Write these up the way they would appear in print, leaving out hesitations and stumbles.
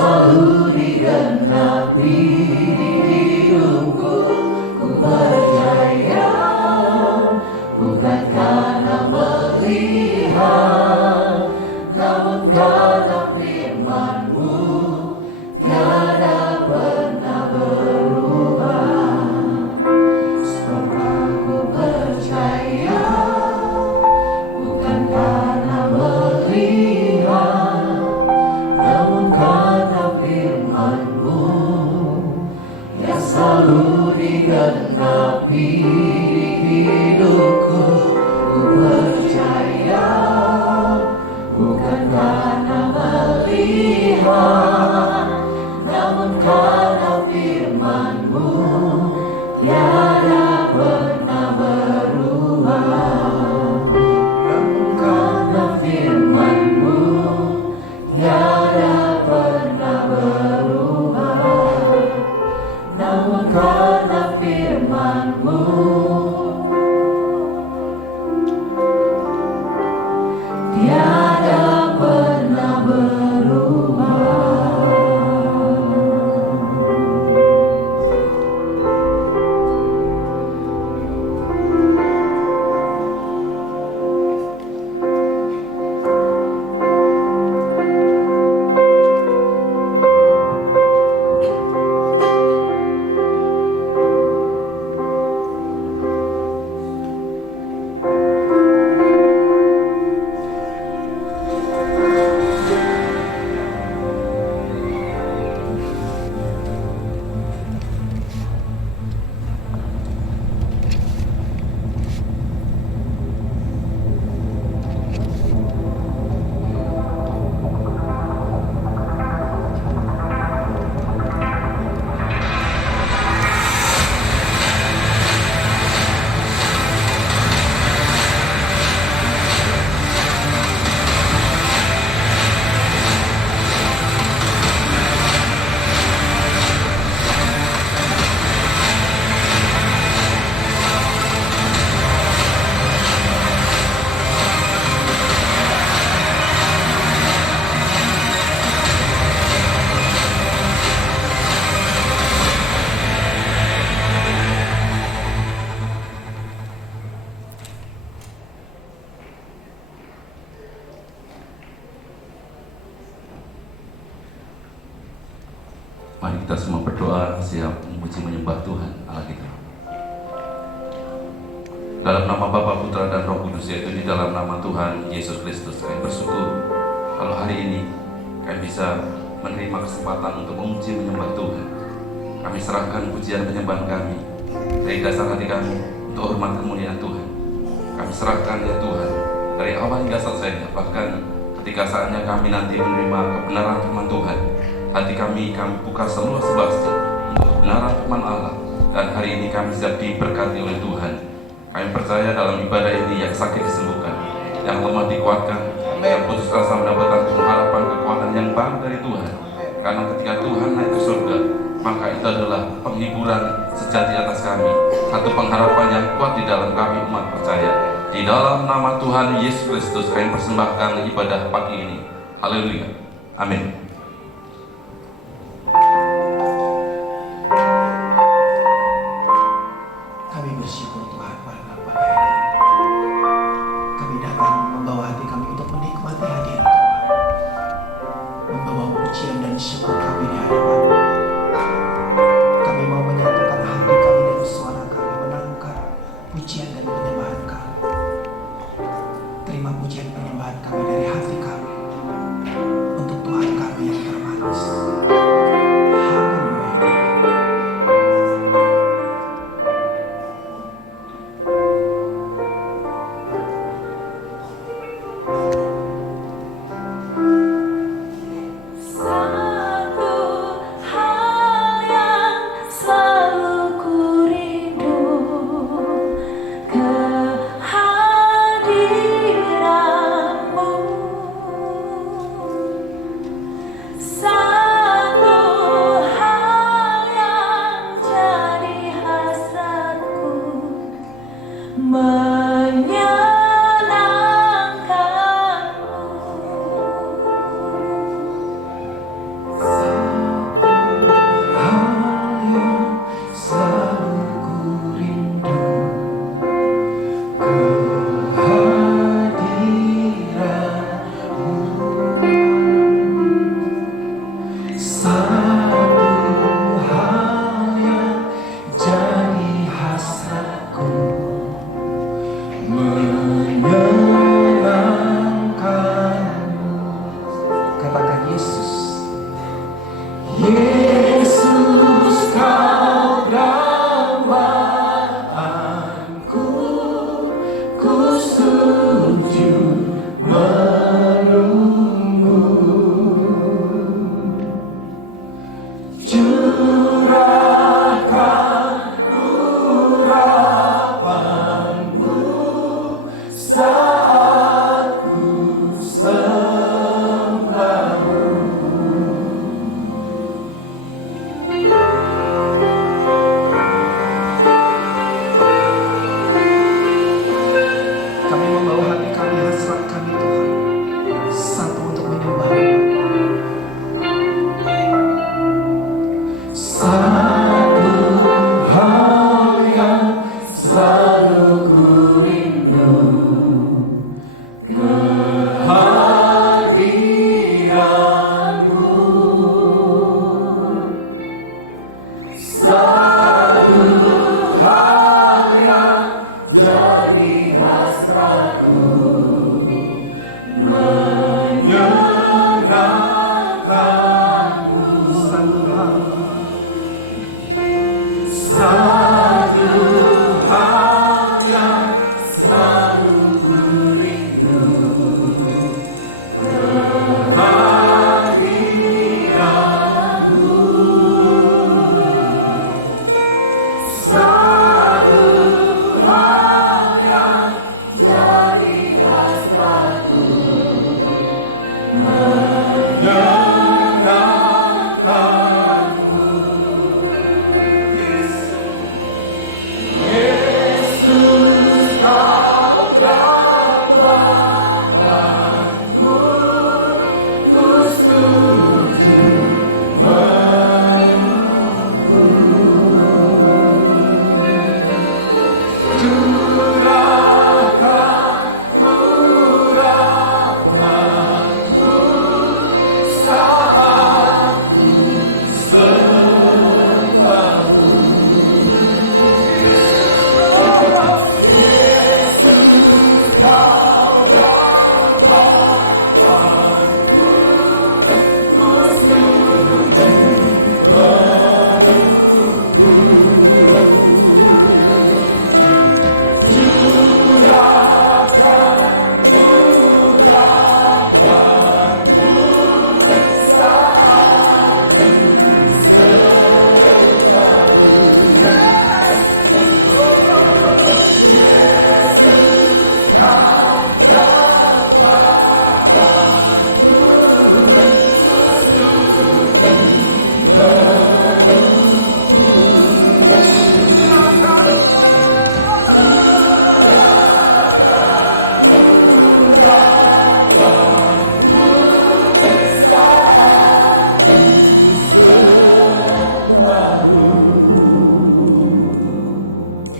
selalu digenapi di hidupku. Ku percaya, bukan karena melihat, namun karena firman-Mu tiada pernah berubah. Sebab aku percaya, bukan karena melihat, namun karena firman-Mu yang selalu digenapi di hidupku. Ku percaya, bukan karena melihat, namun karena firman-Mu tiada pernah berubah. Namun karena firman-Mu tiada pernah berubah. Namun karena firman-Mu tiada pernah berubah. Mari kita semua berdoa siap memuji menyembah Tuhan Allah kita. Dalam nama Bapa, Putra, dan Roh Kudus, yaitu di dalam nama Tuhan Yesus Kristus, kami bersyukur kalau hari ini kami bisa menerima kesempatan untuk memuji menyembah Tuhan. Kami serahkan pujian penyembahan kami dari dasar hati kami untuk hormat kemuliaan Tuhan. Kami serahkan ya Tuhan dari awal hingga selesai, bahkan ketika saatnya kami nanti menerima kebenaran firman Tuhan, hati kami buka seluas-luasnya untuk kebenaran firman Allah. Dan hari ini kami siap diberkati oleh Tuhan. Kami percaya dalam ibadah ini yang sakit disembuhkan, yang lemah dikuatkan, yang putus asa mendapatkan pengharapan kekuatan yang baru dari Tuhan. Karena ketika Tuhan naik ke surga, maka itu adalah penghiburan sejati atas kami, satu pengharapan yang kuat di dalam kami umat percaya. Di dalam nama Tuhan Yesus Kristus kami persembahkan ibadah pagi ini. Haleluya. Amin. Kami bersyukur Tuhan pada pagi hari ini. Kami datang membawa hati kami untuk menikmati hadirat Tuhan, membawa pujian dan syukur kami di hadapan. Kami mau menyatukan hati kami dan suara kami menangkap pujian dan penyembahan kami. Terima pujian penyembahan kami dari hati kami untuk Tuhan kami yang termanis. Sangat Satu hal yang jadi hasratku, menyenangkanmu. Katakan Yesus. Yesus, kau dambaan,ku sujud menunggu. Curahkan urapanmu saat ku sembahmu. Kami membawa hati kami, hasrat kami Tuhan, satu untuk menyembah-Mu. Satu hal yang selalu ku rindu, kehadiran-Mu. Satu hal yang jadi hasratku, menyenangkanmu. Satu hal yang selalu ku rindu, kehadiran-Mu. Satu hal yang jadi hasratku, menyenangkanmu. Yesus, kau dambaan,ku sujud menunggu. Curahkan urapanmu saat ku sembahmu.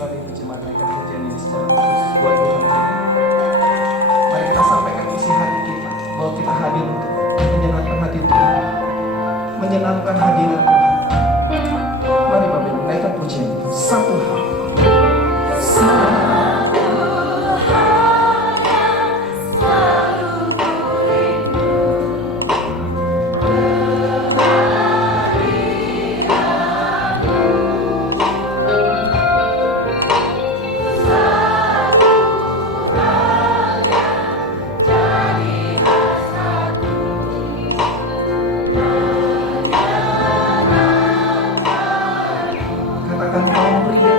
Mari terjemahkan kejadian ini secara khusus buat Tuhan kita. Mari kita sampaikan isi hati kita, bahwa kita hadir untuk menyenangkan hati Tuhan, menyenangkan hadirat Tuhan. Mari Bapak Ibu naikkan pujian itu. Satu hal. Satu hal yang selalu ku rindu, kehadiran-Mu. Satu hal yang jadi hasratku, menyenangkanmu. Katakan kaum pria,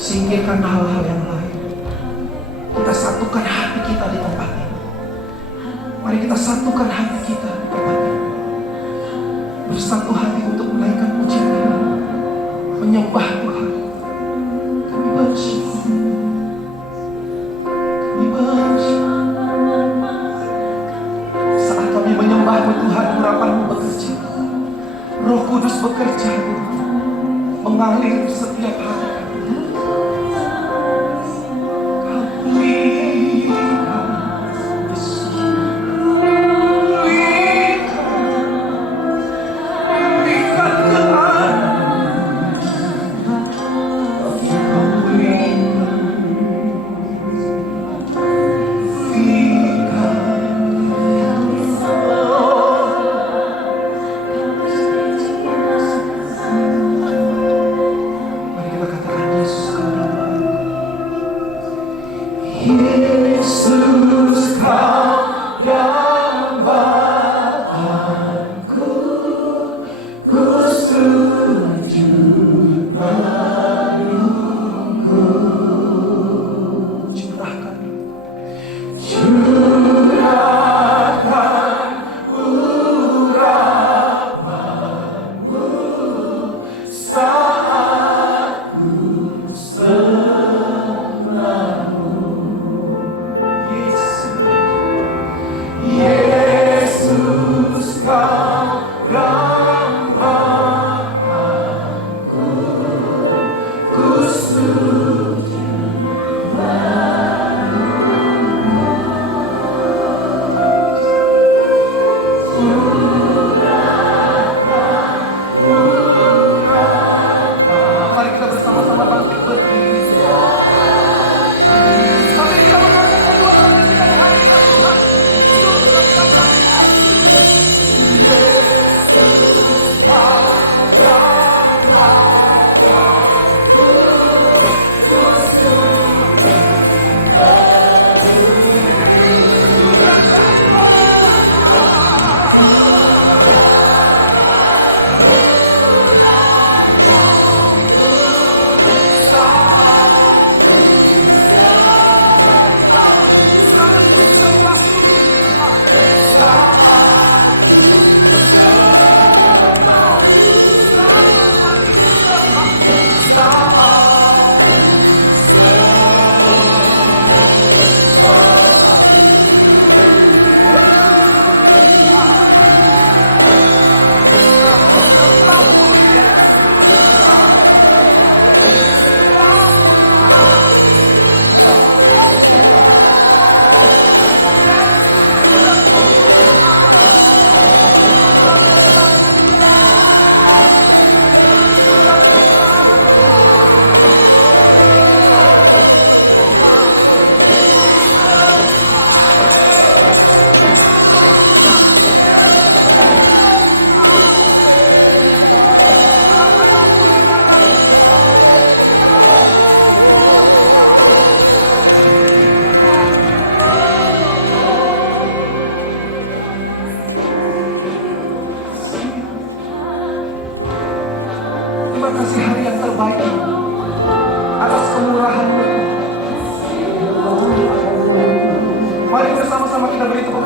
Singkirkan hal-hal yang lain. Kita satukan hati kita di tempat ini. Mari kita satukan hati kita di tempat ini. Bersatu hati untuk menaikkan pujian Tuhan, menyembah Tuhan. Kami bersyukur. Kami bersyukur. Saat kami menyembah-Mu Tuhan, urapan-Mu bekerja. Roh Kudus bekerja, mengalir setiap hari.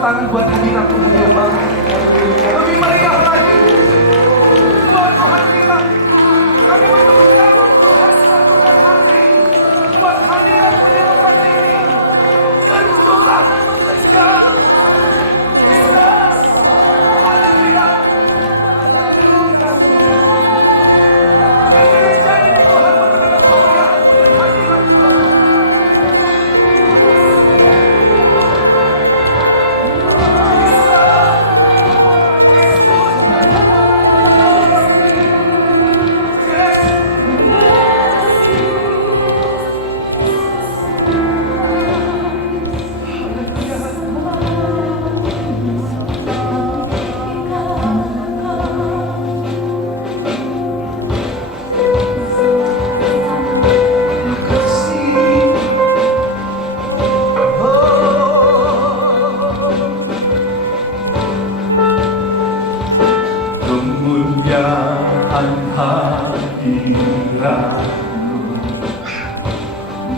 tangan buat hadirat Tuhan yang baru. Lebih meriah lagi buat Tuhan kita. Kami bertepuk tangan Tuhan, satukan hati buat hadirat-Mu di tempat ini. Bersulah dan bekerja. Kita, haleluya. Dan gereja ini Tuhan mendengar kemuliaan-Mu dan hadirat-Mu.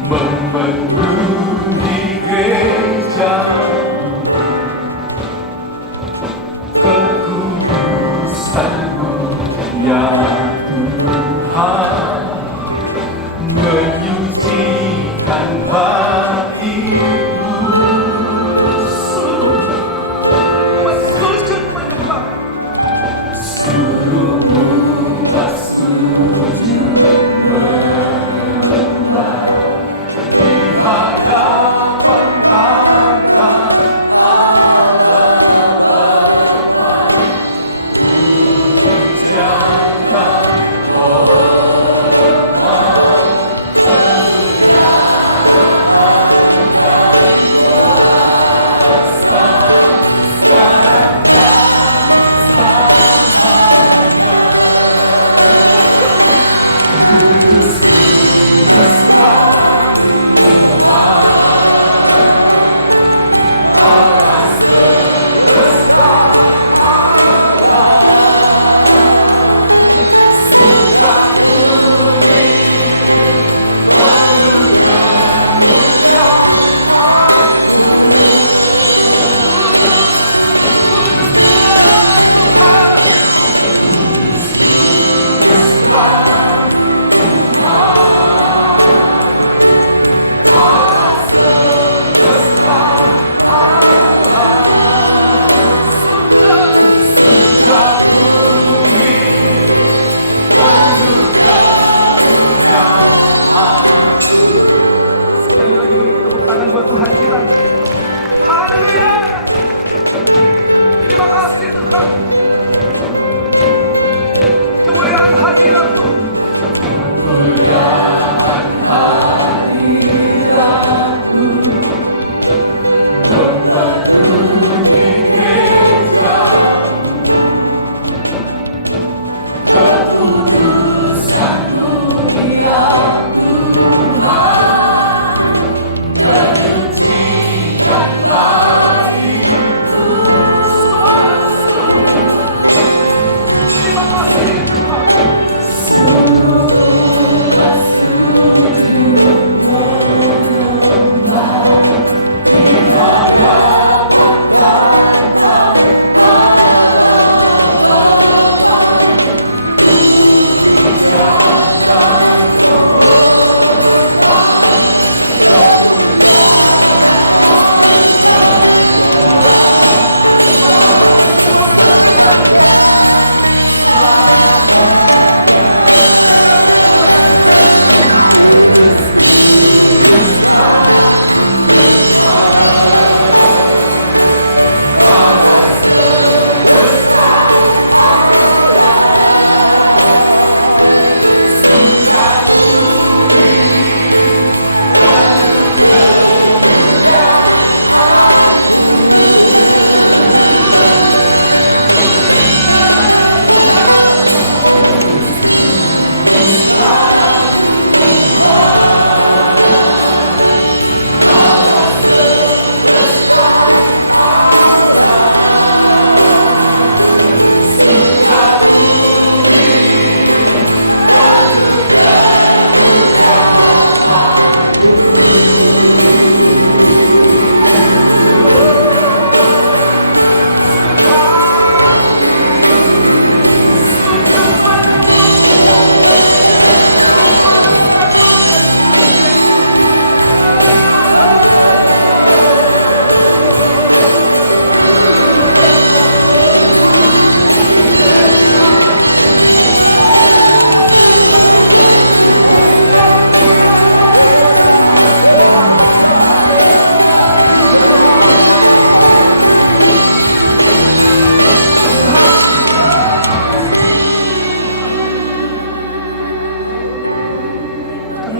memenuhi gereja, kekudusan-Mu ya Tuhan, menyucikan bait-Mu. Suruh umat sujud menyembah, suruh umat sujud menyembah di hadapan tahta Allah Bapa. Pujakan sekali lagi beri tepuk tangan buat Tuhan kita. Haleluya. Terima kasih Tuhan. Kemuliaan hadirat-Mu. Kemuliaan hadirat-Mu memenuhi gereja, kekudusan-Mu ya Tuhan, menyucikan bait-Mu. Terima kasih Tuhan. Suruh umat sujud menyembah di hadapan tahta Allah Bapa. Pujakan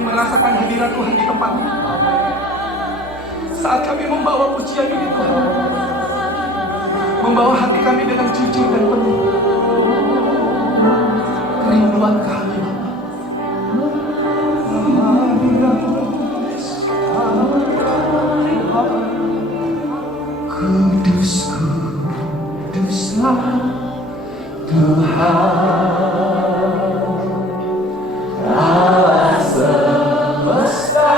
merasakan hadirat Tuhan di tempat ini. Saat kami membawa pujian ini Tuhan, membawa hati kami dengan jujur dan penuh kerinduan kami Bapa. Kudus, kuduslah Tuhan Allah semesta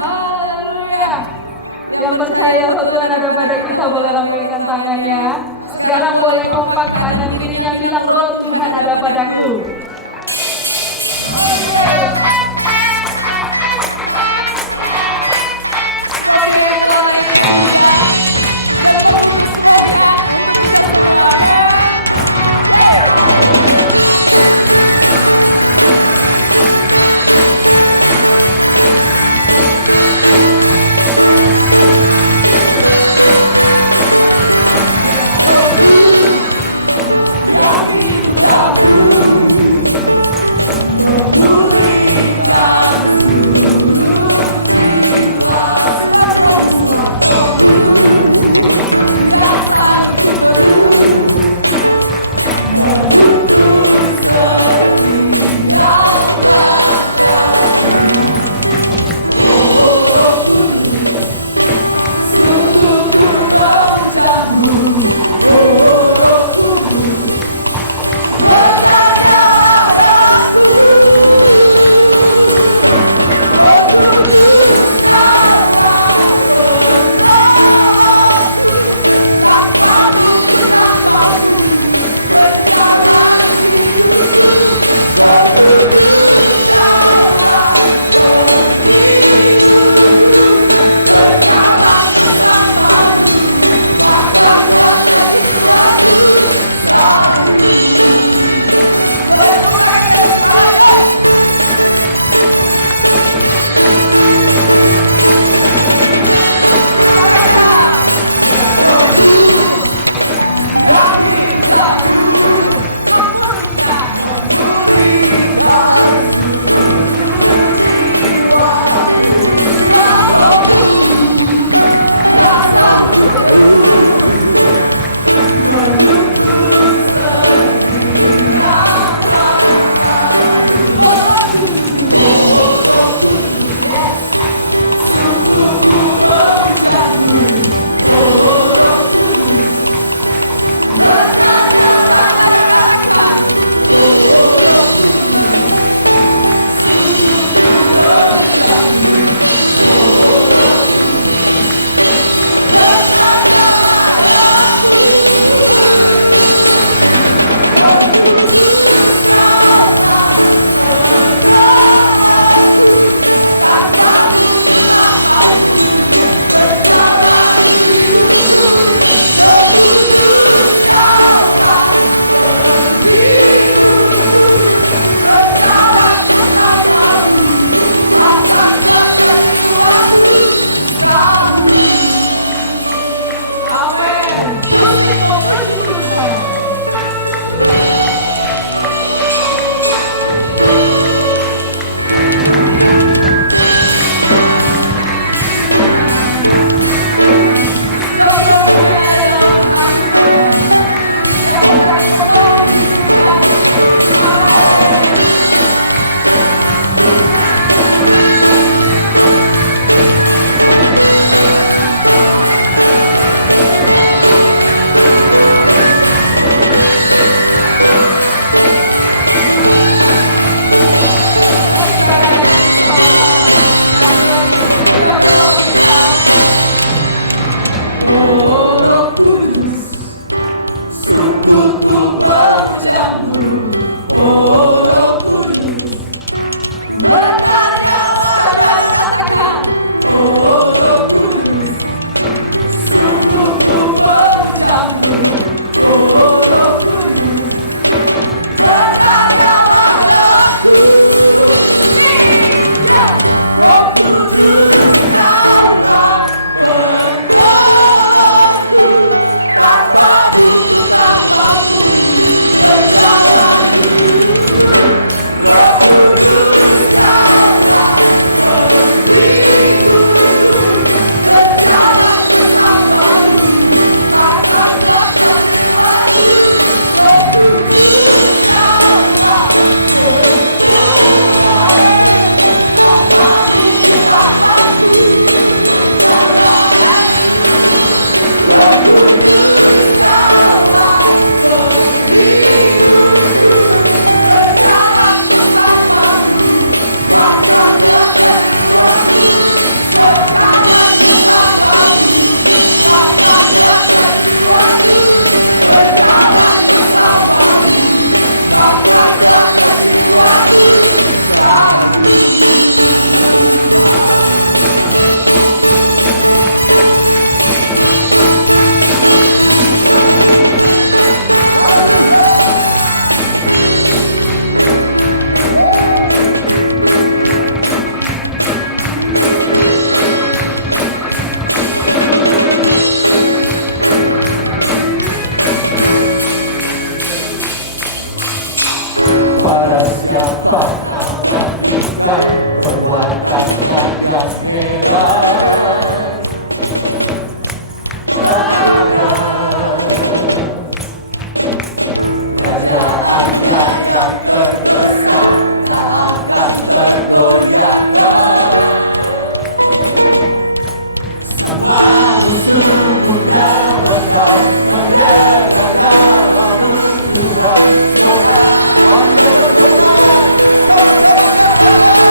Haleluya. Yang percaya roh Tuhan ada pada kita boleh lambaikan tangannya. Sekarang boleh kompak kanan kirinya bilang roh Tuhan ada padaku. Oke, boleh kita sepenuhnya Tuhan untuk kita semua. Oh Roh Kudus, sungguh ku memujamu. Oh Roh Kudus, berkaryalah dan katakan. Oh Roh Kudus, sungguh ku memujamu. Oh Roh Kudus, berkaryalah dalamku. Iya, Roh Kudus, kaulah penggerakku. Tanpamu ku tak mampu menjalani hidupku. Roh Kudus, kaulah pendiriku. Berjalan bersamamu, akan kuasa jiwa. siapa kau bandingkan perbuatannya yang heran? Kerajaannya yang terberkah tak akan tergoyahkan. Sama untuk punya menang menjaga nama-Mu Tuhan. Orang yang berkemenangan sama-sama katakan.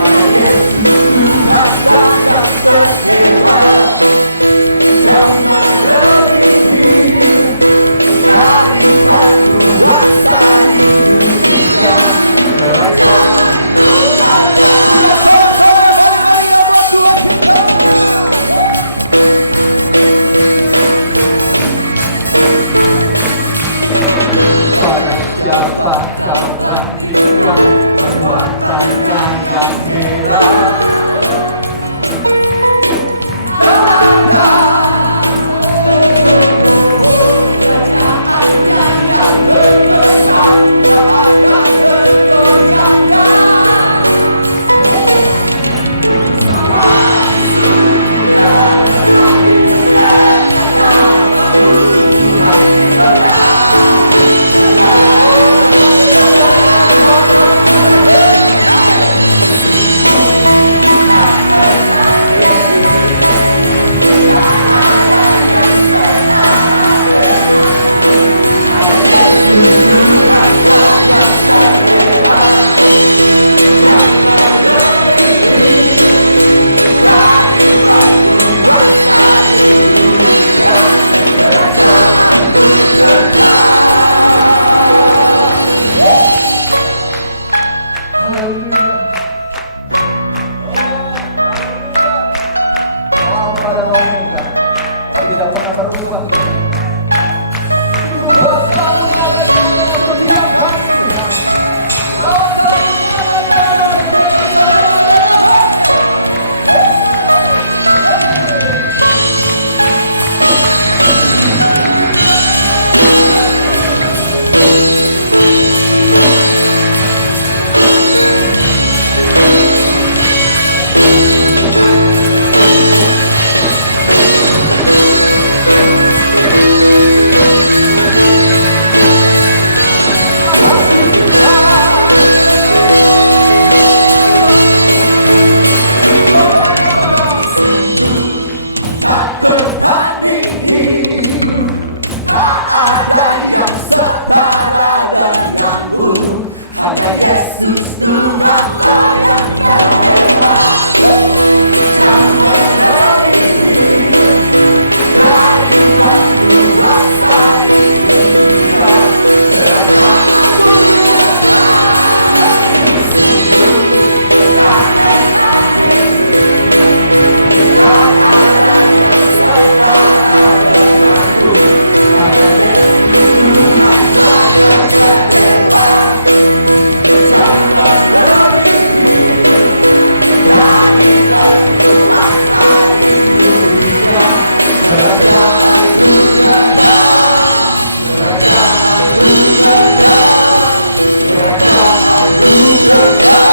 Hanya Yesus Tuhan yang terdewa yang melebihi kehadiran kuasa di dunia. Kerajaan Tuhan yang pada siapa kau bandingkan perbuatannya yang heran? Kerajaannya yang terkenal tak akan tergoyahkan. Alfa dan Omega, kau tidak pernah berubah. Sungguh kuasa-Mu nyata di tengah-tengah setiap kami. Lawan-Mu nyata di tengah-tengah setiap kami. Tak bertanding, tak ada yang setara denganmu. Hanya Yesus Tuhan yang terhebat, yang melebihi dari waktu rasa di dunia. Kerajaan Kerajaanku kekal, kerajaanku kekal, kerajaanku kekal.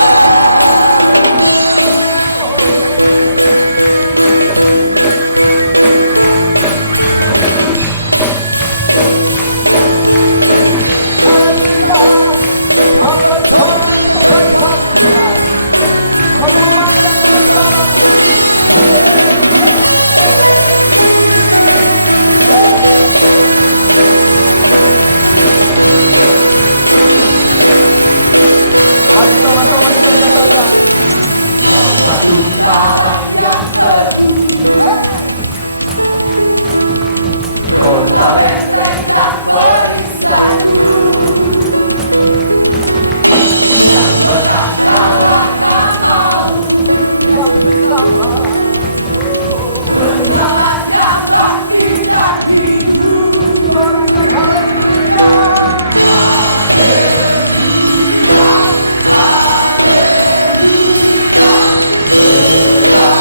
Sama-sama kita nyatakan kau batu karang yang teduh, kota lenteng dan perisaiku yang berangkat yang bersama penjalan yang bangkitkan hidup. Orang yang haleluya, haleluya, haleluya.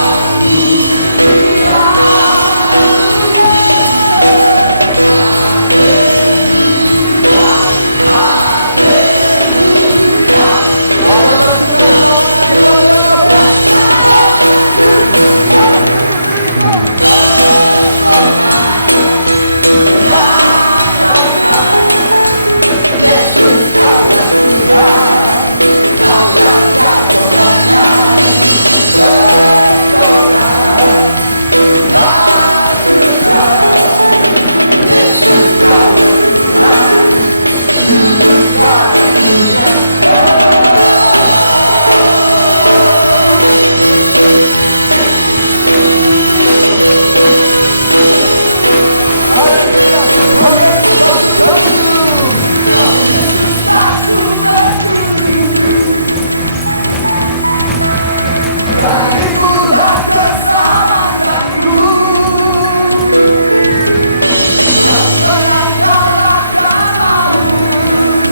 Darimulah keselamatanku. Menanggallah maut,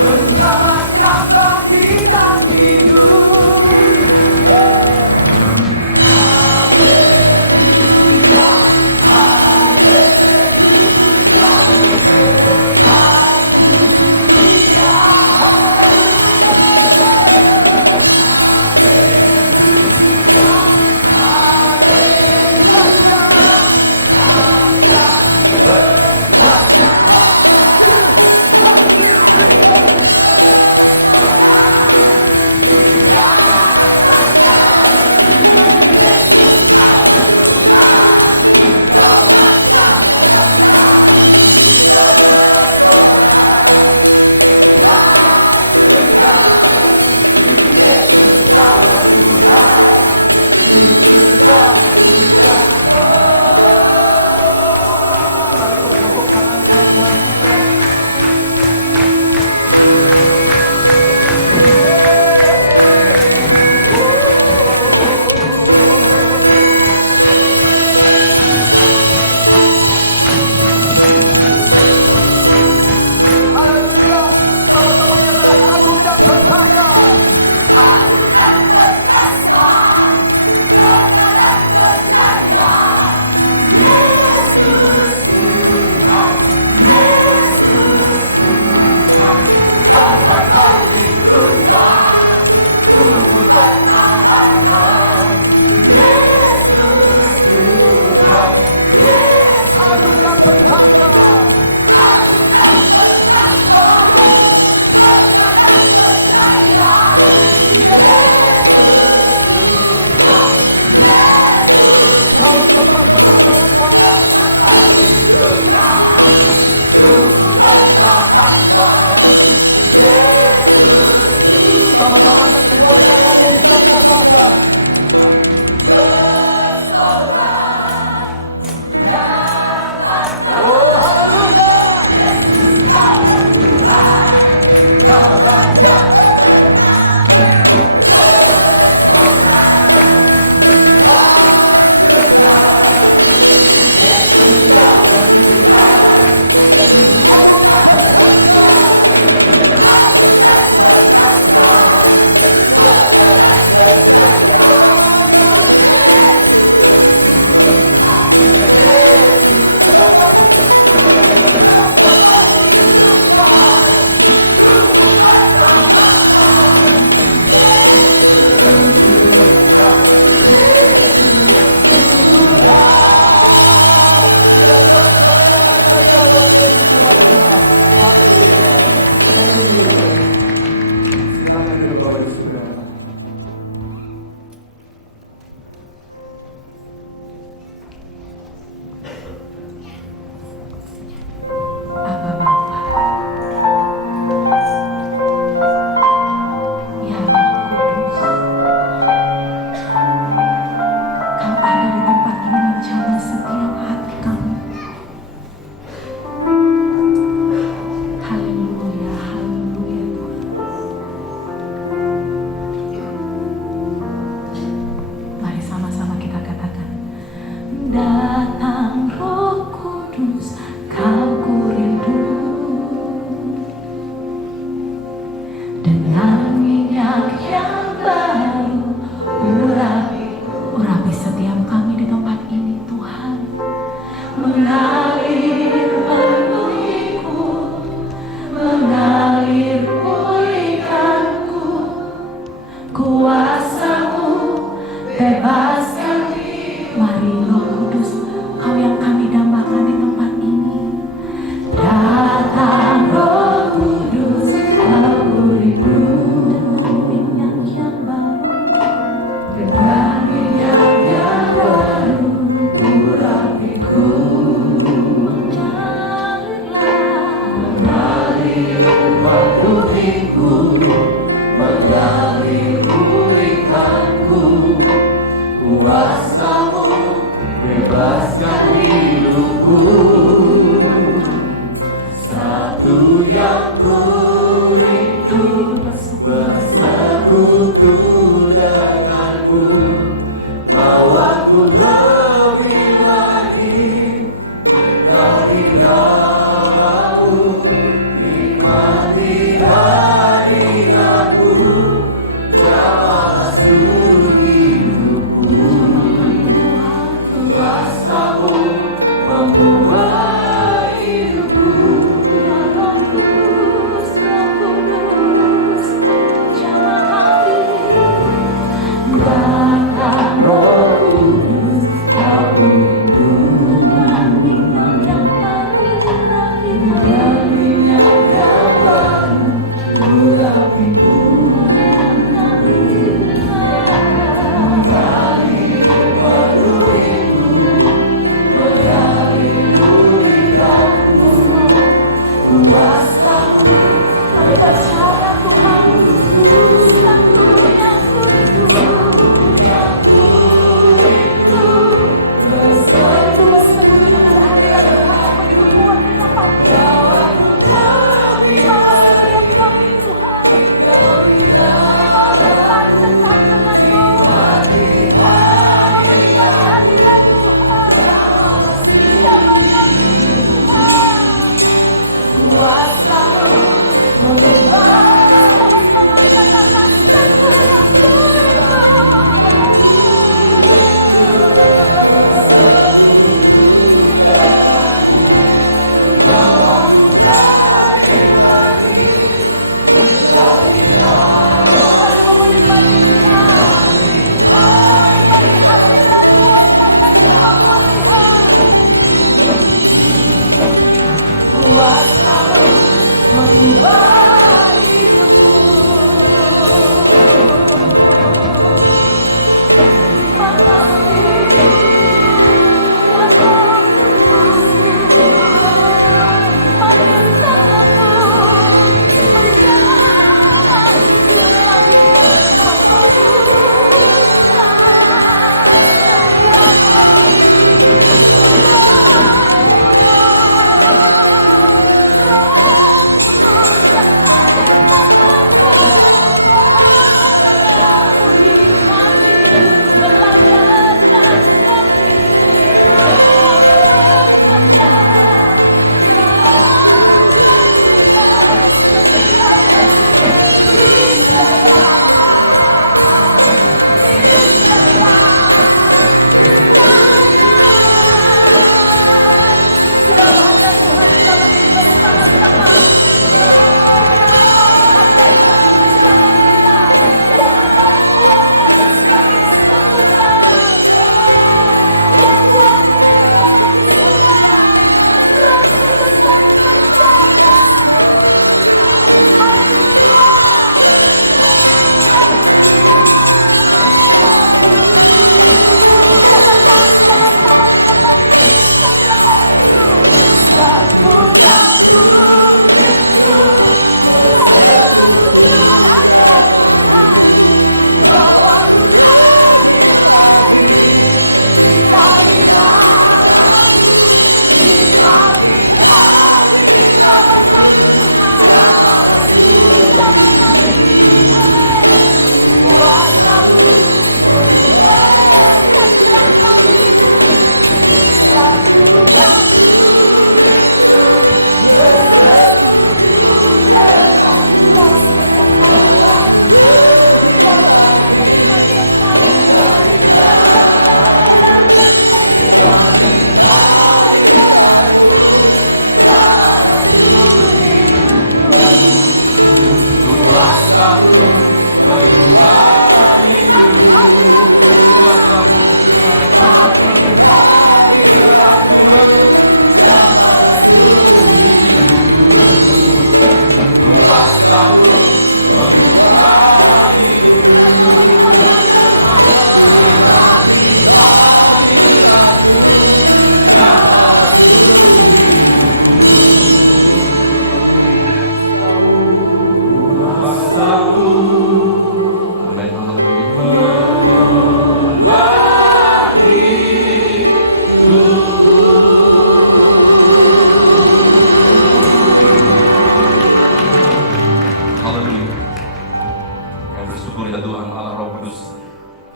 menyelamatkan bagi dan hidup. Sama-sama kedua saya kita katakan. Oh haleluya. Silakan duduk Bapak Ibu Saudara. Aba Bapa, ya Roh Kudus, Kau ada di tempat ini menjamah setiap hati kami. Haleluya, haleluya Tuhan. Mari sama-sama kita katakan, datang Roh Kudus, Kau ku rindu, dengan minyak yang baru urapi setiap kami di tempat ini Tuhan. Mengalir penuhiku, mengalir pulihkanku, kuasa-Mu bebaskan. Mari Roh Kudus, Kau yang kami dambakan di tempat ini. Datang Roh Kudus, Kau rindu, dengan minyak yang baru, dengan minyak yang baru urapiku. Mengalir penuhiku, mengalir pulihkanku, kuasa-Mu bebaskan hidupku. Satu yang ku rindu bersekutu Aku lebih lagi kehadiranmu, nikmati hadiratmu, jamaah seluruh hidupku. Kuasamu mengubah hidupku. Roh Kudus, jangan hadir. Bahkan Roh Kudus, Kau pelindung. Dan dinyatakan urapi Kami percaya Tuhan, yang ku rindu. Bersekutu dengan hadirat Tuhan yang begitu kuat di tempat jawaku. Kami mau setiap kami Tuhan, kami mau dekat denganmu. Kami nikmati hadirat Tuhan, jamaah kami Tuhan. Kuasa-Mu mengubah, sama-sama katakan, aku yang ku rindu.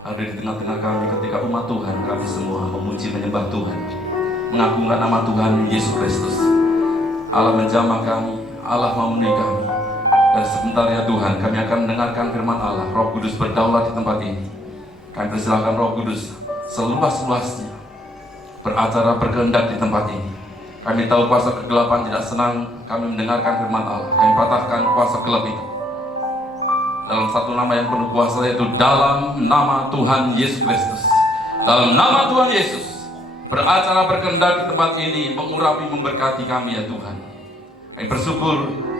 ada di tengah-tengah kami ketika umat Tuhan, kami semua memuji menyembah Tuhan, mengagungkan nama Tuhan Yesus Kristus. Allah menjamah kami, Allah memenuhi kami. Dan sebentar ya Tuhan, kami akan mendengarkan firman Allah. Roh Kudus berdaulat di tempat ini. Kami persilakan Roh Kudus seluas-luasnya beracara berkehendak di tempat ini. Kami tahu kuasa kegelapan tidak senang kami mendengarkan firman Allah. Kami patahkan kuasa gelap itu dalam satu nama yang penuh kuasa, yaitu dalam nama Tuhan Yesus Kristus. Dalam nama Tuhan Yesus, beracara berkehendak di tempat ini, mengurapi, memberkati kami ya Tuhan. Kami bersyukur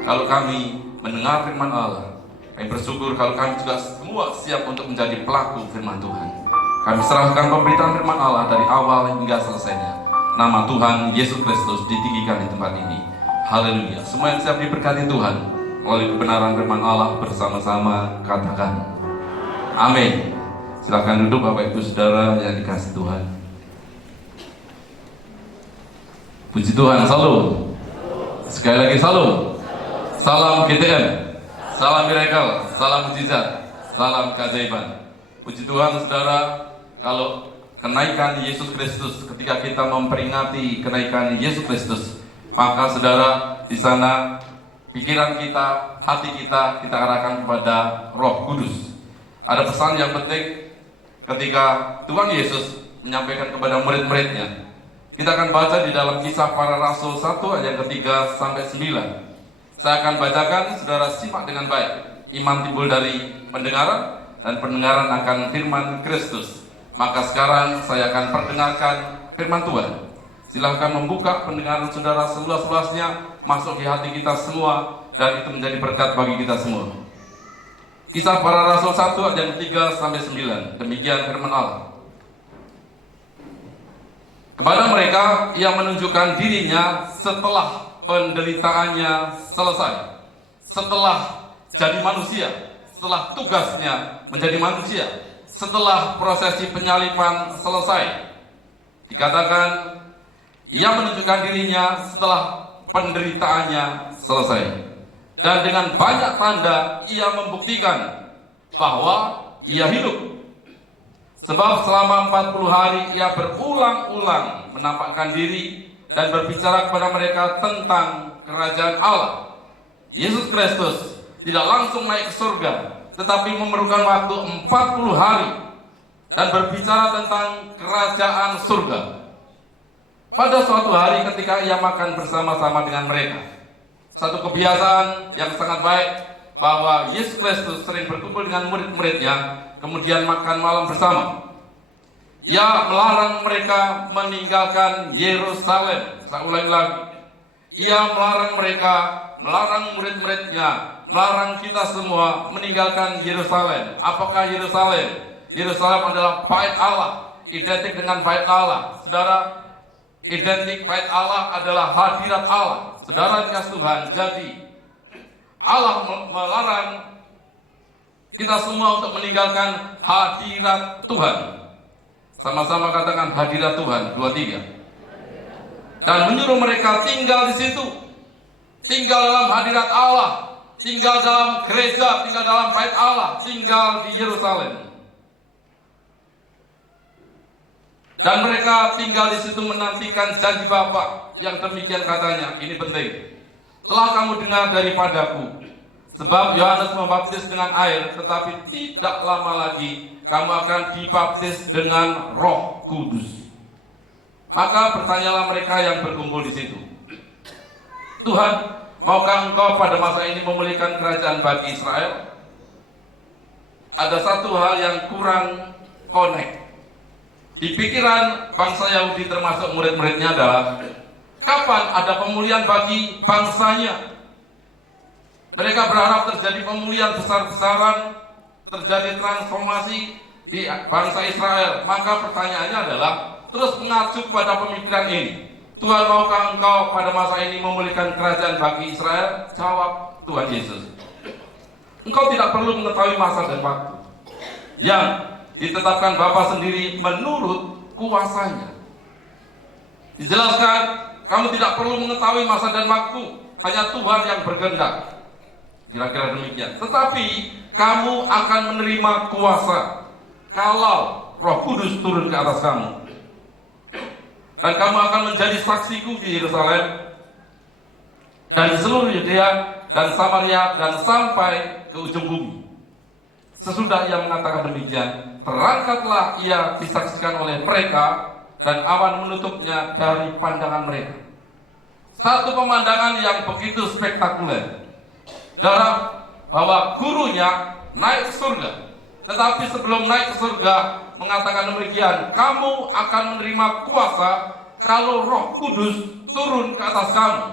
kalau kami mendengar firman Allah. Kami bersyukur kalau kami juga semua siap untuk menjadi pelaku firman Tuhan. Kami serahkan pemberitaan firman Allah dari awal hingga selesainya. Nama Tuhan Yesus Kristus ditinggikan di tempat ini. Haleluya. Semua yang siap diberkati Tuhan melalui kebenaran firman Allah bersama-sama katakan amin. Silakan duduk Bapak Ibu Saudara yang dikasihi Tuhan. Puji Tuhan, salam. Sekali lagi salam. Salam GTM, salam miracle, salam mujizat, salam keajaiban. Puji Tuhan saudara, kalau kenaikan Yesus Kristus, ketika kita memperingati kenaikan Yesus Kristus, maka saudara di sana pikiran kita, hati kita arahkan kepada Roh Kudus. Ada pesan yang penting ketika Tuhan Yesus menyampaikan kepada murid-muridnya. Kita akan baca di dalam Kisah Para Rasul 1 ayat 3 sampai 9. Saya akan bacakan, saudara simak dengan baik. Iman timbul dari pendengaran, dan pendengaran akan firman Kristus. Maka sekarang saya akan perdengarkan firman Tuhan. Silahkan membuka pendengaran saudara seluas-luasnya, masuk di hati kita semua, dan itu menjadi berkat bagi kita semua. Kisah Para Rasul 1 ayat 3 sampai 9. Demikian firman Allah. Kepada mereka yang menunjukkan dirinya setelah penderitaannya selesai, setelah jadi manusia, setelah tugasnya menjadi manusia, setelah prosesi penyaliban selesai. Dikatakan ia menunjukkan dirinya setelah penderitaannya selesai, dan dengan banyak tanda ia membuktikan bahwa ia hidup. Sebab selama 40 hari ia berulang-ulang menampakkan diri dan berbicara kepada mereka tentang kerajaan Allah. Yesus Kristus tidak langsung naik ke surga, tetapi memerlukan waktu 40 hari dan berbicara tentang kerajaan surga. Pada suatu hari ketika ia makan bersama-sama dengan mereka, satu kebiasaan yang sangat baik bahwa Yesus Kristus sering berkumpul dengan murid-muridnya, kemudian makan malam bersama. Ia melarang mereka meninggalkan Yerusalem. Saya ulangi lagi. Ia melarang mereka, melarang murid-muridnya, melarang kita semua meninggalkan Yerusalem. Apakah Yerusalem? Yerusalem adalah bait Allah, identik dengan bait Allah. Saudara, identik bait Allah adalah hadirat Allah. Saudara dikasih Tuhan, jadi Allah melarang kita semua untuk meninggalkan hadirat Tuhan. Sama-sama katakan hadirat Tuhan, 2, 3. Dan menyuruh mereka tinggal di situ, tinggal dalam hadirat Allah, tinggal dalam gereja, tinggal dalam bait Allah, tinggal di Yerusalem. Dan mereka tinggal di situ menantikan janji Bapa yang demikian katanya. Ini penting. Telah kamu dengar daripadaku, sebab Yohanes membaptis dengan air, tetapi tidak lama lagi kamu akan dibaptis dengan Roh Kudus. Maka bertanyalah mereka yang berkumpul di situ, Tuhan, maukah Engkau pada masa ini memulihkan kerajaan bagi Israel? Ada satu hal yang kurang connect di pikiran bangsa Yahudi termasuk murid-muridnya adalah kapan ada pemulihan bagi bangsanya. Mereka berharap terjadi pemulihan besar-besaran, terjadi transformasi di bangsa Israel. Maka pertanyaannya adalah terus mengacu pada pemikiran ini. Tuhan, maukah Engkau pada masa ini memulihkan kerajaan bagi Israel? Jawab Tuhan Yesus, Engkau tidak perlu mengetahui masa dan waktu yang ditetapkan Bapa sendiri menurut kuasanya. Dijelaskan, kamu tidak perlu mengetahui masa dan waktu, hanya Tuhan yang berkehendak. Kira-kira demikian. Tetapi kamu akan menerima kuasa. kalau Roh Kudus turun ke atas kamu. Dan kamu akan menjadi saksiku di Yerusalem dan di seluruh Yudea dan Samaria dan sampai ke ujung bumi. Sesudah ia mengatakan demikian, terangkatlah ia disaksikan oleh mereka dan awan menutupnya dari pandangan mereka. Satu pemandangan yang begitu spektakuler. Saudara, bahwa gurunya naik ke surga. Tetapi sebelum naik ke surga mengatakan demikian, kamu akan menerima kuasa kalau Roh Kudus turun ke atas kamu.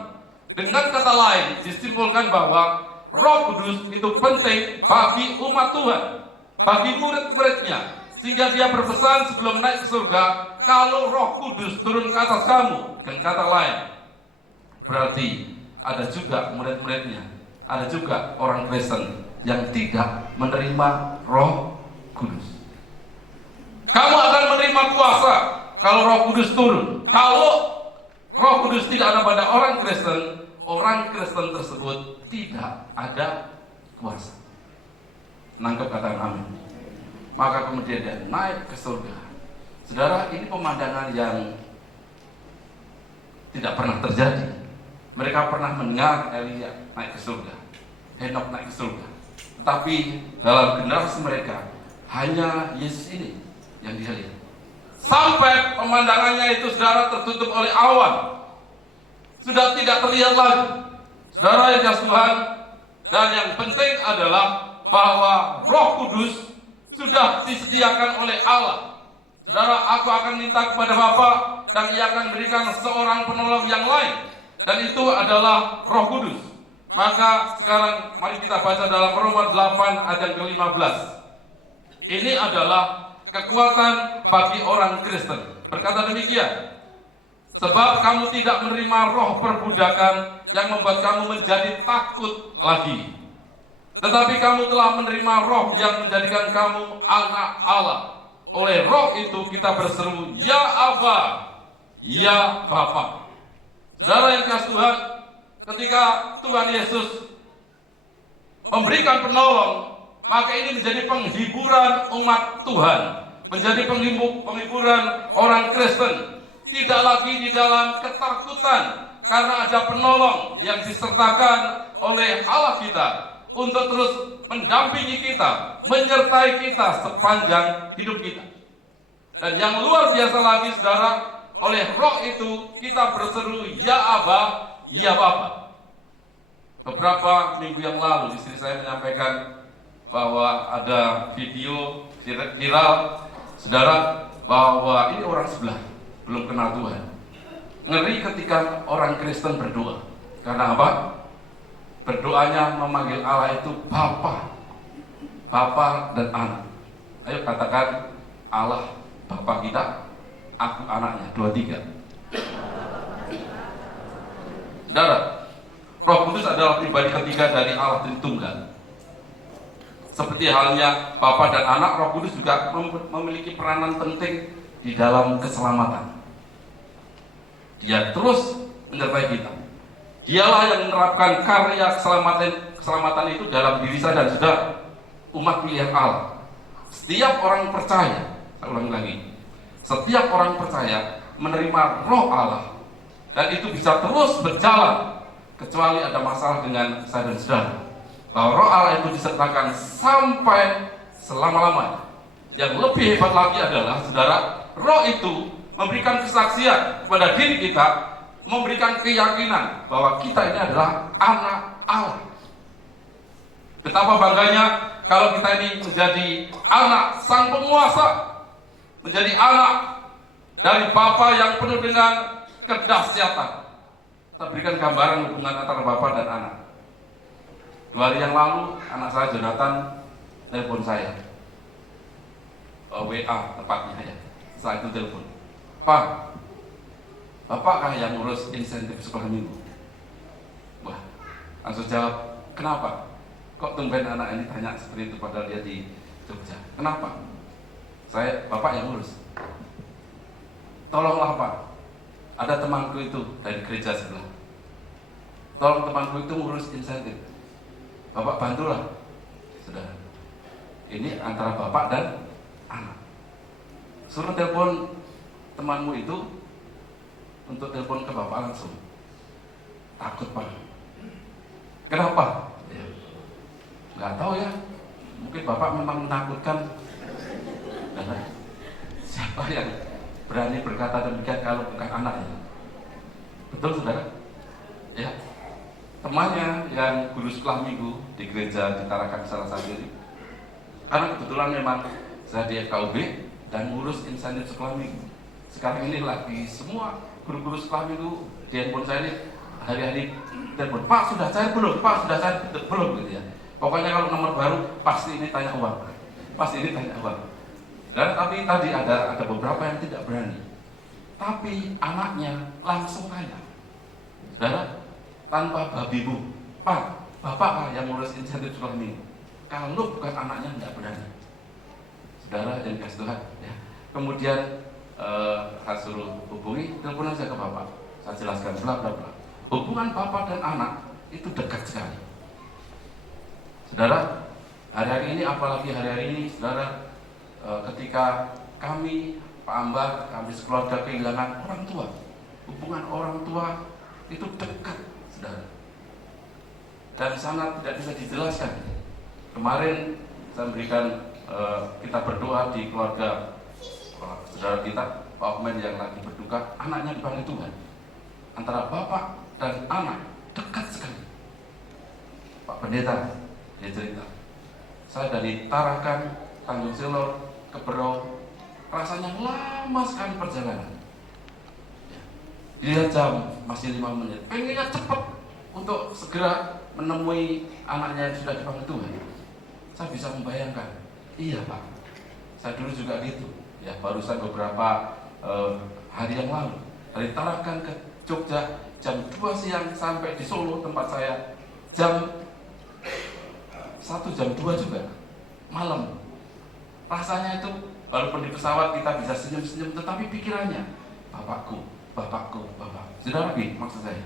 Dengan kata lain disimpulkan bahwa Roh Kudus itu penting bagi umat Tuhan, bagi murid-muridnya, sehingga dia berpesan sebelum naik ke surga, kalau Roh Kudus turun ke atas kamu. Dengan kata lain, berarti ada juga murid-muridnya, ada juga orang Kristen yang tidak menerima Roh Kudus. Kamu akan menerima kuasa kalau Roh Kudus turun. Kalau Roh Kudus tidak ada pada orang Kristen tersebut tidak ada kuasa. Nangkep kata amin. Maka kemudian dia naik ke surga. Saudara, ini pemandangan yang tidak pernah terjadi. Mereka pernah mendengar Elia naik ke surga, Henok naik ke surga. Tapi dalam generasi mereka hanya Yesus ini yang dia lihat. Sampai pemandangannya itu saudara tertutup oleh awan, sudah tidak terlihat lagi. Saudara yang dikasihi Tuhan, dan yang penting adalah bahwa Roh Kudus sudah disediakan oleh Allah. Saudara, aku akan minta kepada Bapa dan Ia akan berikan seorang penolong yang lain, dan itu adalah Roh Kudus. Maka sekarang mari kita baca dalam Roma 8 ayat ke-15. Ini adalah kekuatan bagi orang Kristen. Berkata demikian, sebab kamu tidak menerima roh perbudakan yang membuat kamu menjadi takut lagi, tetapi kamu telah menerima roh yang menjadikan kamu anak Allah. Oleh roh itu kita berseru, ya Aba, ya Bapa. Saudara yang dikasihi Tuhan, ketika Tuhan Yesus memberikan penolong, maka ini menjadi penghiburan umat Tuhan, menjadi penghiburan orang Kristen. Tidak lagi di dalam ketakutan, karena ada penolong yang disertakan oleh Allah kita untuk terus mendampingi kita, menyertai kita sepanjang hidup kita. Dan yang luar biasa lagi saudara, oleh roh itu kita berseru, ya Aba, ya Bapa. Beberapa minggu yang lalu istri saya menyampaikan bahwa ada video viral saudara, bahwa ini orang sebelah belum kenal Tuhan. Ngeri ketika orang Kristen berdoa. Karena apa? Berdoanya memanggil Allah itu Bapa, Bapa dan Anak. Ayo katakan, Allah Bapa kita, aku anaknya. 2, 3. Saudara, Roh Kudus adalah pribadi ketiga dari Allah Tritunggal. Seperti halnya Bapa dan Anak, Roh Kudus juga memiliki peranan penting di dalam keselamatan. Dia terus menyertai kita. Dialah yang menerapkan karya keselamatan itu dalam diri saya dan saudara, umat pilihan Allah. Setiap orang percaya, saya ulangi lagi, setiap orang percaya menerima roh Allah, dan itu bisa terus berjalan kecuali ada masalah dengan saya dan saudara. Bahwa roh Allah itu disertakan sampai selama-lamanya. Yang lebih hebat lagi adalah saudara, roh itu memberikan kesaksian kepada diri kita, memberikan keyakinan bahwa kita ini adalah anak Allah. Betapa bangganya kalau kita ini menjadi anak Sang Penguasa, menjadi anak dari Bapa yang penuh dengan kedahsyatan. Kita berikan gambaran hubungan antara Bapa dan anak. 2 hari yang lalu anak saya Jonathan telepon saya, WA tepatnya ya. Setelah itu telepon, Pak, Bapakkah yang ngurus insentif sekolah minggu? Wah, langsung jawab, kenapa? Kok tumben anak ini tanya seperti itu padahal dia di Jogja? Kenapa? Bapak yang ngurus. Tolonglah Pak, ada temanku itu dari gereja sebelah. Tolong temanku itu ngurus insentif. Bapak bantulah. Saudara, ini antara Bapak dan anak. Suruh telepon temanmu itu untuk telepon ke bapak langsung. Takut Pak. Kenapa? Ya, nggak tahu ya. Mungkin bapak memang menakutkan. Karena siapa yang berani berkata demikian kalau bukan anaknya? Betul saudara? Ya. Temannya yang guru sekolah minggu di gereja di Tarakan salah satu ini. Karena kebetulan memang saya di FKUB dan ngurus insentif sekolah minggu. Sekarang ini lagi semua guru-guru sekolah minggu di handphone saya ini hari-hari telepon, Pak sudah cair belum? Pak sudah cair belum? Gitu ya. Pokoknya kalau nomor baru pasti ini tanya uang, pasti ini tanya uang. Dan tapi tadi ada beberapa yang tidak berani. Tapi anaknya langsung tanya, saudara, tanpa babibu, Pak, bapak yang ngurus insentif sekolah minggu. Kalau bukan anaknya tidak berani. Saudara yang kasih Tuhan, ya. Kemudian saya suruh hubungi, telepon aja ke bapak. Saya jelaskan bla bla bla. Hubungan bapak dan anak itu dekat sekali. Saudara, hari-hari ini apalagi hari-hari ini, saudara, ketika kami Pak Ambar, kami sekeluarga kehilangan orang tua. Hubungan orang tua itu dekat, saudara. Dan sangat tidak bisa dijelaskan. Kemarin saya memberikan kita berdoa di keluarga saudara kita, Pak Omen yang lagi berduka, anaknya dipanggil Tuhan. Antara bapak dan anak dekat sekali. Pak Pendeta, dia cerita, saya dari Tarakan, Tanjung Selor, ke Berau, rasanya lama sekali perjalanan. Dilihat jam, masih 5 menit. Pengennya cepat untuk segera menemui anaknya yang sudah dipanggil Tuhan. Saya bisa membayangkan, iya Pak, saya dulu juga gitu. Ya, barusan beberapa hari yang lalu dari Tarakan ke Jogja jam 2 siang sampai di Solo tempat saya jam 1 jam 2 juga malam. Rasanya itu walaupun di pesawat kita bisa senyum-senyum, tetapi pikirannya bapakku. Saudara, maksud saya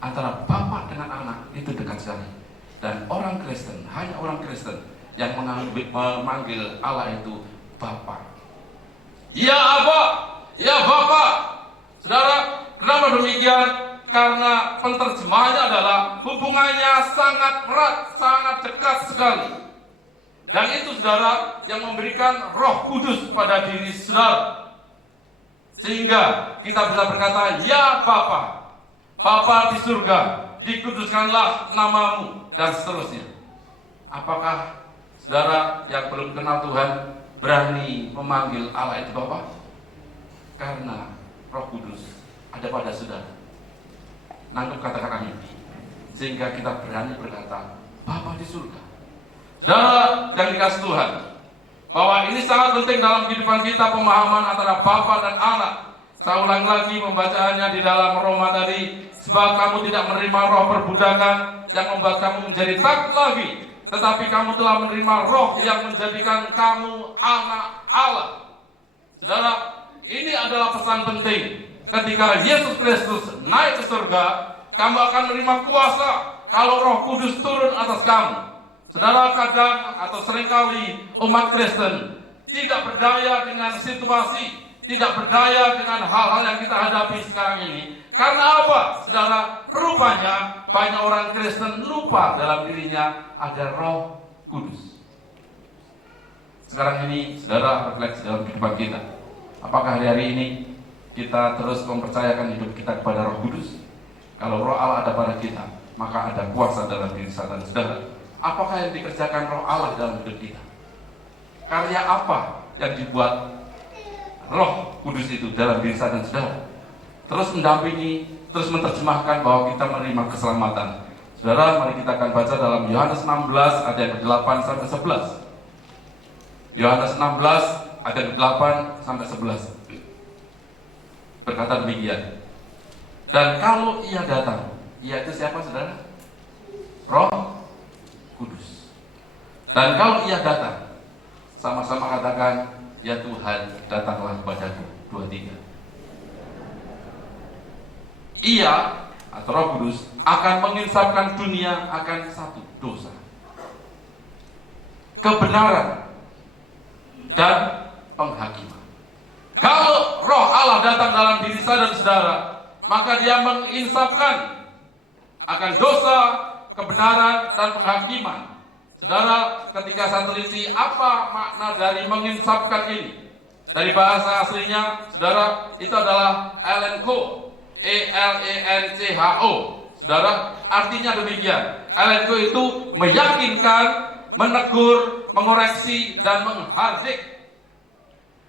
antara bapak dengan anak itu dekat sekali. Dan orang Kristen, hanya orang Kristen yang memanggil Allah itu Bapa. Ya Aba, ya Bapa. Saudara, kenapa demikian? Karena penterjemahannya adalah hubungannya sangat erat, sangat dekat sekali. Dan itu saudara yang memberikan Roh Kudus pada diri saudara. Sehingga kita bisa berkata, ya Bapa, Bapa di surga, dikuduskanlah namamu, dan seterusnya. Apakah saudara yang belum kenal Tuhan berani memanggil Allah itu Bapa? Karena Roh Kudus ada pada saudara. Nangkep kata-kata amin. Sehingga kita berani berkata, Bapa di surga. Saudara yang dikasih Tuhan, bahwa ini sangat penting dalam kehidupan kita, pemahaman antara Bapa dan anak. Saya ulang lagi pembacaannya di dalam Roma tadi. Sebab kamu tidak menerima roh perbudakan yang membuat kamu menjadi takut lagi, tetapi kamu telah menerima roh yang menjadikan kamu anak Allah. Saudara, ini adalah pesan penting. Ketika Yesus Kristus naik ke surga, kamu akan menerima kuasa kalau Roh Kudus turun atas kamu. Saudara, kadang atau seringkali umat Kristen tidak berdaya dengan situasi, tidak berdaya dengan hal-hal yang kita hadapi sekarang ini. Karena apa? Saudara, rupanya banyak orang Kristen lupa dalam dirinya ada Roh Kudus. Sekarang ini, saudara, refleksi dalam kehidupan kita. Apakah hari-hari ini kita terus mempercayakan hidup kita kepada Roh Kudus? Kalau Roh Allah ada pada kita, maka ada kuasa dalam diri Satan. Saudara, apakah yang dikerjakan Roh Allah dalam hidup kita? Karya apa yang dibuat Roh Kudus itu dalam diri Satan, saudara? Terus mendampingi, terus menerjemahkan bahwa kita menerima keselamatan. Saudara, mari kita akan baca dalam Yohanes 16 ayat yang ke-8 sampai 11. Yohanes 16 ayat ke-8 sampai 11. Berkata demikian. Dan kalau ia datang, ia itu siapa saudara? Roh Kudus. Dan kalau ia datang, sama-sama katakan, ya Tuhan, datanglah padaku. 2-3. Ia atau Roh Kudus akan menginsafkan dunia akan satu dosa, kebenaran, dan penghakiman. Kalau roh Allah datang dalam diri saya dan saudara, maka dia menginsafkan akan dosa, kebenaran, dan penghakiman. Saudara, ketika saya teliti apa makna dari menginsafkan ini, dari bahasa aslinya, saudara, itu adalah elencho, E-L-E-N-C-H-O. Saudara, artinya demikian. Elencho itu meyakinkan, menegur, mengoreksi, dan menghardik.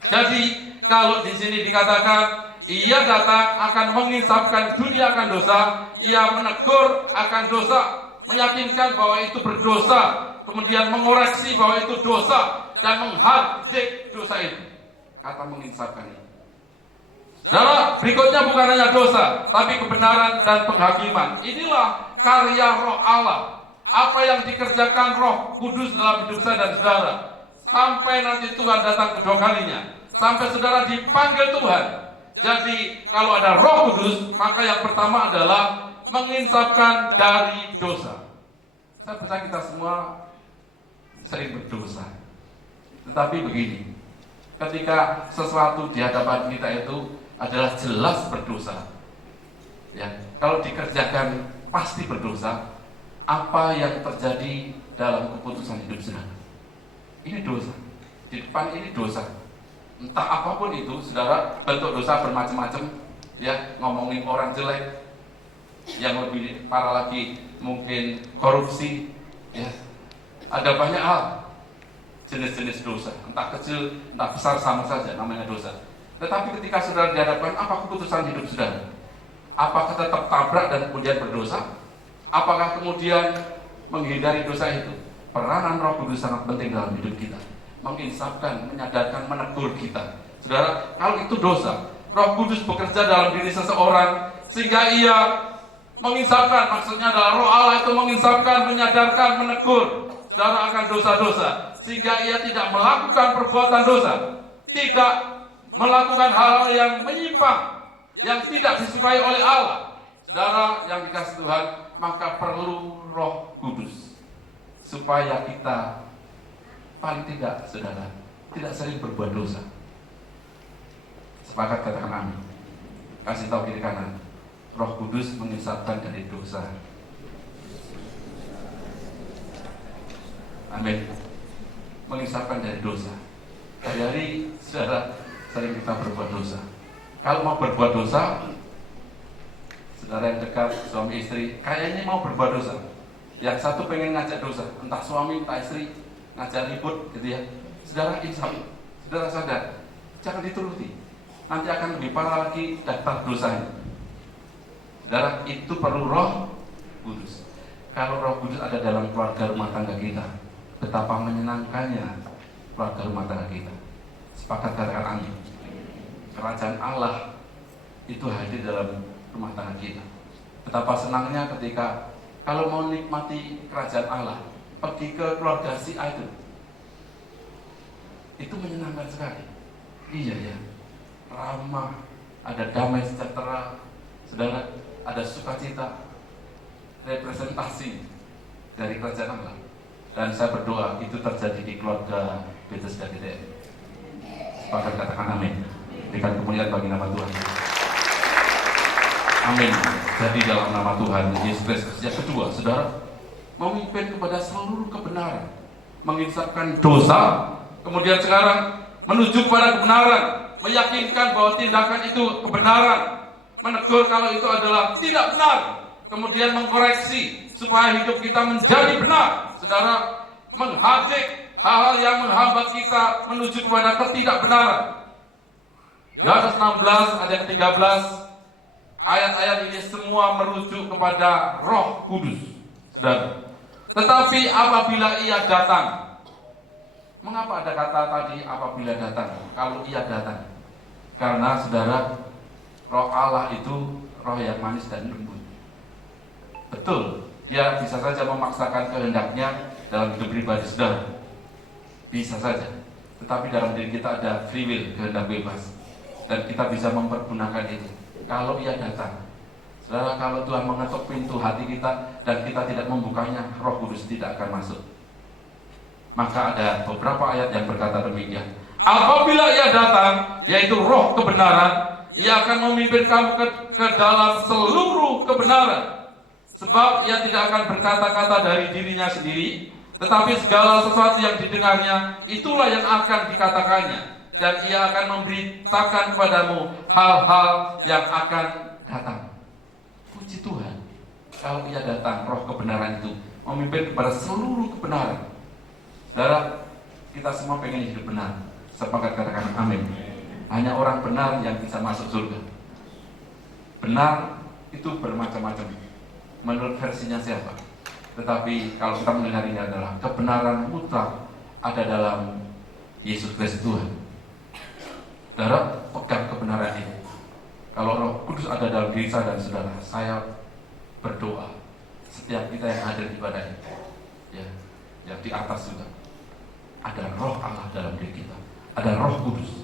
Jadi, kalau di sini dikatakan ia datang akan menginsafkan dunia akan dosa, ia menegur akan dosa, meyakinkan bahwa itu berdosa, kemudian mengoreksi bahwa itu dosa, dan menghardik dosa itu. Kata menginsafkan ini. Saudara, berikutnya bukan hanya dosa, tapi kebenaran dan penghakiman. Inilah karya roh Allah. Apa yang dikerjakan roh kudus dalam hidup saya dan saudara. Sampai nanti Tuhan datang kedua kalinya. Sampai saudara dipanggil Tuhan. Jadi kalau ada roh kudus, maka yang pertama adalah menginsafkan dari dosa. Saya percaya kita semua sering berdosa. Tetapi begini, ketika sesuatu di hadapan kita itu adalah jelas berdosa, ya, kalau dikerjakan pasti berdosa, apa yang terjadi dalam keputusan hidup saudara? Ini dosa. Di depan ini dosa. Entah apapun itu, saudara, bentuk dosa bermacam-macam, ya, ngomongin orang jelek, yang lebih parah lagi mungkin korupsi, ya, ada banyak hal, jenis-jenis dosa, entah kecil, entah besar, sama saja namanya dosa. Tetapi ketika saudara dihadapkan, apa keputusan hidup saudara? Apakah tetap tabrak dan kemudian berdosa? Apakah kemudian menghindari dosa itu? Peranan Roh Kudus sangat penting dalam hidup kita. Menginsafkan, menyadarkan, menegur kita. Saudara, kalau itu dosa, Roh Kudus bekerja dalam diri seseorang sehingga ia menginsafkan, maksudnya adalah roh Allah itu menginsafkan, menyadarkan, menegur saudara akan dosa-dosa, sehingga ia tidak melakukan perbuatan dosa, tidak melakukan hal-hal yang menyimpang, yang tidak disukai oleh Allah. Saudara yang dikasihi Tuhan, maka perlu Roh Kudus supaya kita paling tidak, saudara, tidak sering berbuat dosa. Sepakat, katakan amin. Kasih tahu kiri kanan, Roh Kudus menginsafkan dari dosa. Amin. Menginsafkan dari dosa. Dari saudara sering kita berbuat dosa. Kalau mau berbuat dosa, saudara yang dekat, suami istri, kayaknya mau berbuat dosa. Yang satu pengen ngajak dosa, entah suami, entah istri, ngajak ribut, gitu ya. Saudara insaf, saudara sadar, jangan dituruti. Nanti akan lebih parah lagi daftar dosanya. Saudara, itu perlu Roh Kudus. Kalau Roh Kudus ada dalam keluarga rumah tangga kita, betapa menyenangkannya keluarga rumah tangga kita. Sepakat, katakan amin. Kerajaan Allah itu hadir dalam rumah tangga kita. Betapa senangnya ketika kalau mau nikmati kerajaan Allah, pergi ke keluarga si A itu menyenangkan sekali. Iya ya, ramah, ada damai sejahtera, saudara, ada sukacita, representasi dari kerajaan Allah. Dan saya berdoa itu terjadi di keluarga Bethesda GTM. Sepakat, katakan amin. Berikan kemuliaan bagi nama Tuhan. Amin. Jadi dalam nama Tuhan Yesus Kristus. Yang kedua, saudara, memimpin kepada seluruh kebenaran, menginsafkan dosa, kemudian sekarang menuju kepada kebenaran, meyakinkan bahwa tindakan itu kebenaran, menegur kalau itu adalah tidak benar, kemudian mengkoreksi supaya hidup kita menjadi benar. Saudara, menghadik hal-hal yang menghambat kita menuju kepada ketidakbenaran. Yohanes 16 ayat 13, ayat-ayat ini semua merujuk kepada Roh Kudus. Saudara, tetapi apabila ia datang, mengapa ada kata tadi apabila datang? Kalau ia datang, karena saudara, Roh Allah itu roh yang manis dan lembut. Betul, dia bisa saja memaksakan kehendaknya dalam hidup pribadi saudara, bisa saja. Tetapi dalam diri kita ada free will, kehendak bebas, dan kita bisa mempergunakan itu. Kalau ia datang, saudara, kalau Tuhan mengetuk pintu hati kita dan kita tidak membukanya, Roh Kudus tidak akan masuk. Maka ada beberapa ayat yang berkata demikian. Apabila ia datang, yaitu roh kebenaran, ia akan memimpin kamu ke dalam seluruh kebenaran. Sebab ia tidak akan berkata-kata dari dirinya sendiri, tetapi segala sesuatu yang didengarnya, itulah yang akan dikatakannya. Dan ia akan memberitakan kepadamu hal-hal yang akan datang. Puji Tuhan, kalau ia datang, roh kebenaran itu memimpin kepada seluruh kebenaran. Saudara, kita semua pengen hidup benar. Sepakat katakan amin. Hanya orang benar yang bisa masuk surga. Benar itu bermacam-macam menurut versinya siapa. Tetapi kalau kita mendengar ini adalah kebenaran mutlak ada dalam Yesus Kristus Tuhan. Saudara, pegang kebenaran ini. Kalau Roh Kudus ada dalam diri saya dan saudara, saya berdoa setiap kita yang hadir di ibadah ini, ya, yang di atas juga ada Roh Allah dalam diri kita, ada Roh Kudus,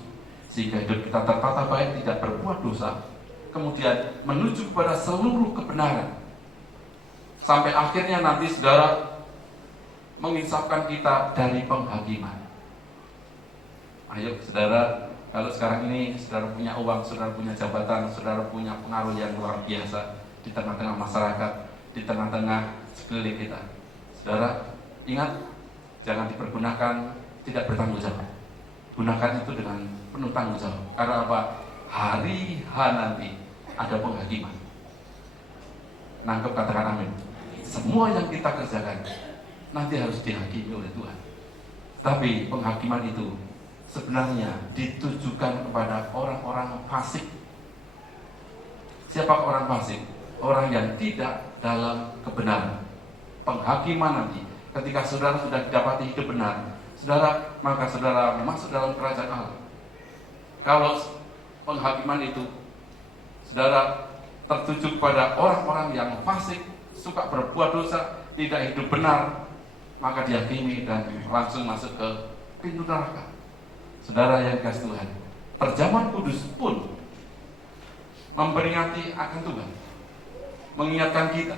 sehingga hidup kita tertata baik, tidak berbuat dosa, kemudian menuju kepada seluruh kebenaran, sampai akhirnya nanti saudara menginsafkan kita dari penghakiman. Ayo saudara, kalau sekarang ini saudara punya uang, saudara punya jabatan, saudara punya pengaruh yang luar biasa di tengah-tengah masyarakat, di tengah-tengah sekeliling kita, saudara ingat, jangan dipergunakan tidak bertanggung jawab. Gunakan itu dengan penuh tanggung jawab. Karena apa? Hari H nanti ada penghakiman. Nangkep, katakan amin. Semua yang kita kerjakan nanti harus dihakimi oleh Tuhan. Tapi penghakiman itu sebenarnya ditujukan kepada orang-orang fasik. Siapa orang fasik? Orang yang tidak dalam kebenaran. Penghakiman nanti ketika saudara sudah didapati hidup benar, saudara, maka saudara masuk dalam kerajaan Allah. Kalau penghakiman itu saudara tertuju pada orang-orang yang fasik, suka berbuat dosa, tidak hidup benar, maka dihakimi dan langsung masuk ke pintu neraka. Saudara yang dikasihi Tuhan, perjamuan kudus pun memperingati akan Tuhan, mengingatkan kita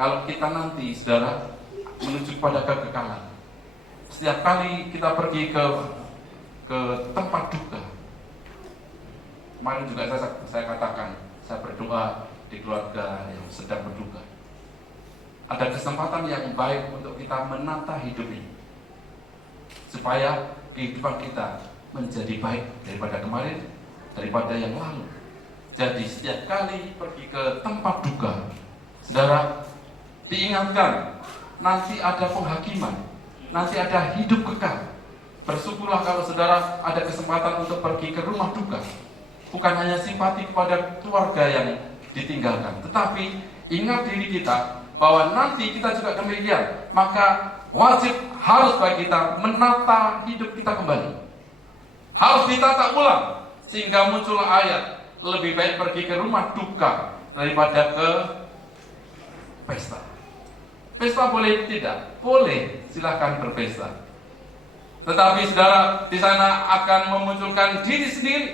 kalau kita nanti saudara menuju pada kekekalan. Setiap kali kita pergi ke tempat duka, kemarin juga saya katakan, saya berdoa di keluarga yang sedang berduka. Ada kesempatan yang baik untuk kita menata hidup ini, supaya kehidupan kita menjadi baik daripada kemarin, daripada yang lalu. Jadi setiap kali pergi ke tempat duka, saudara diingatkan, nanti ada penghakiman, nanti ada hidup kekal. Bersyukurlah kalau saudara ada kesempatan untuk pergi ke rumah duka, bukan hanya simpati kepada keluarga yang ditinggalkan, tetapi ingat diri kita bahwa nanti kita juga demikian. Maka wajib harus bagi kita menata hidup kita kembali, harus ditata ulang, sehingga muncul ayat lebih baik pergi ke rumah duka daripada ke pesta. Pesta boleh tidak? Boleh, silahkan berpesta. Tetapi saudara di sana akan memunculkan diri sendiri.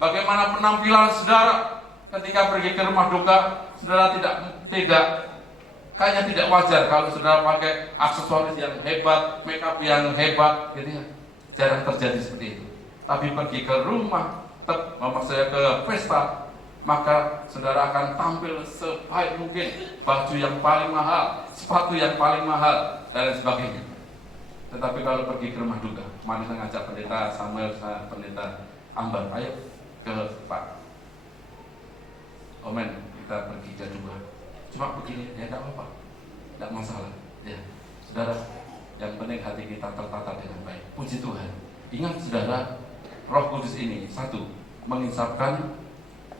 Bagaimana penampilan saudara ketika pergi ke rumah duka? Saudara kayaknya tidak wajar kalau saudara pakai aksesoris yang hebat, make up yang hebat, gitu ya. Jarang terjadi seperti itu. Tapi pergi ke rumah, maksudnya ke pesta, maka saudara akan tampil sebaik mungkin, baju yang paling mahal, sepatu yang paling mahal, dan sebagainya. Tetapi kalau pergi ke rumah duka, kemarin saya ngajak pendeta Samuel, pendeta Ambar, ayo ke Pak Omen, kita pergi jadwal. Cuma begini, ya tidak apa-apa, tidak masalah. Ya, saudara, yang penting hati kita tertata dengan baik. Puji Tuhan. Ingat saudara, Roh Kudus ini satu, menginsafkan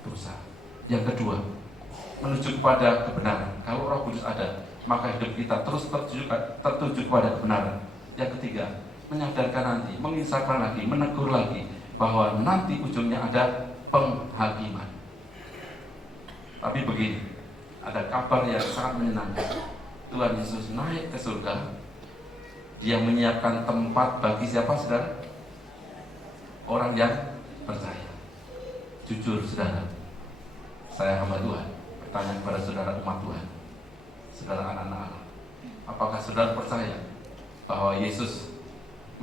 dosa. Yang kedua, menuju kepada kebenaran. Kalau Roh Kudus ada, maka hidup kita terus tertuju kepada kebenaran. Yang ketiga, menyadarkan nanti, menginsafkan lagi, menegur lagi bahwa nanti ujungnya ada penghakiman. Tapi begini, ada kabar yang sangat menyenangkan. Tuhan Yesus naik ke surga. Dia menyiapkan tempat bagi siapa, saudara? Orang yang percaya. Jujur saudara, saya hamba Tuhan, bertanya kepada saudara umat Tuhan, saudara anak-anak Allah, apakah saudara percaya bahwa Yesus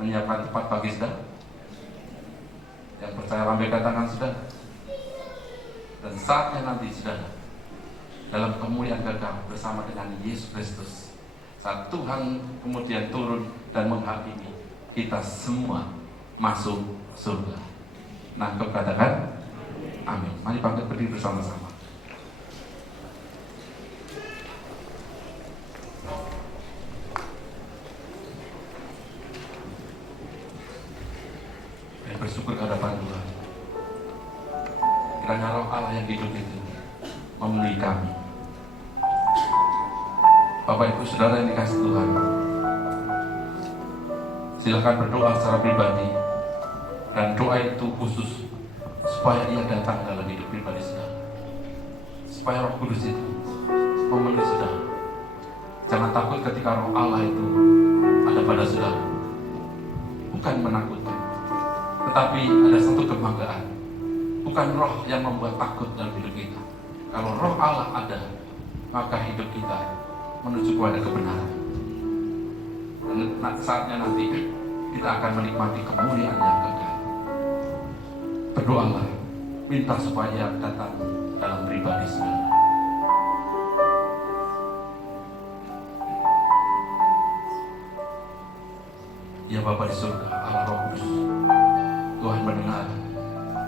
menyiapkan tempat bagi saudara? Yang percaya lambaikan tangan saudara. Dan saatnya nanti saudara, dalam kemuliaan kekal bersama dengan Yesus Kristus, saat Tuhan kemudian turun dan menghakimi, kita semua masuk surga. Nah, kau katakan amin. Mari bangkit berdiri bersama-sama. Dan bersyukur kehadapan Tuhan. Kiranya Roh Allah yang hidup itu memenuhi kami. Bapak Ibu Saudara yang dikasih Tuhan, silakan berdoa secara pribadi, dan doa itu khusus supaya ia datang dalam hidup pribadi saudara, supaya Roh Kudus itu memenuhi saudara. Jangan takut ketika Roh Allah itu ada pada saudara, bukan menakutkan, tetapi ada satu kebanggaan. Bukan roh yang membuat takut dalam hidup kita. Kalau Roh Allah ada, maka hidup kita menuju kepada kebenaran. Dan saatnya nanti kita akan menikmati kemuliaan yang kekal. Berdoalah, minta supaya datang dalam pribadi saudara. Ya Bapa di surga, Allah Roh Kudus, Tuhan mendengar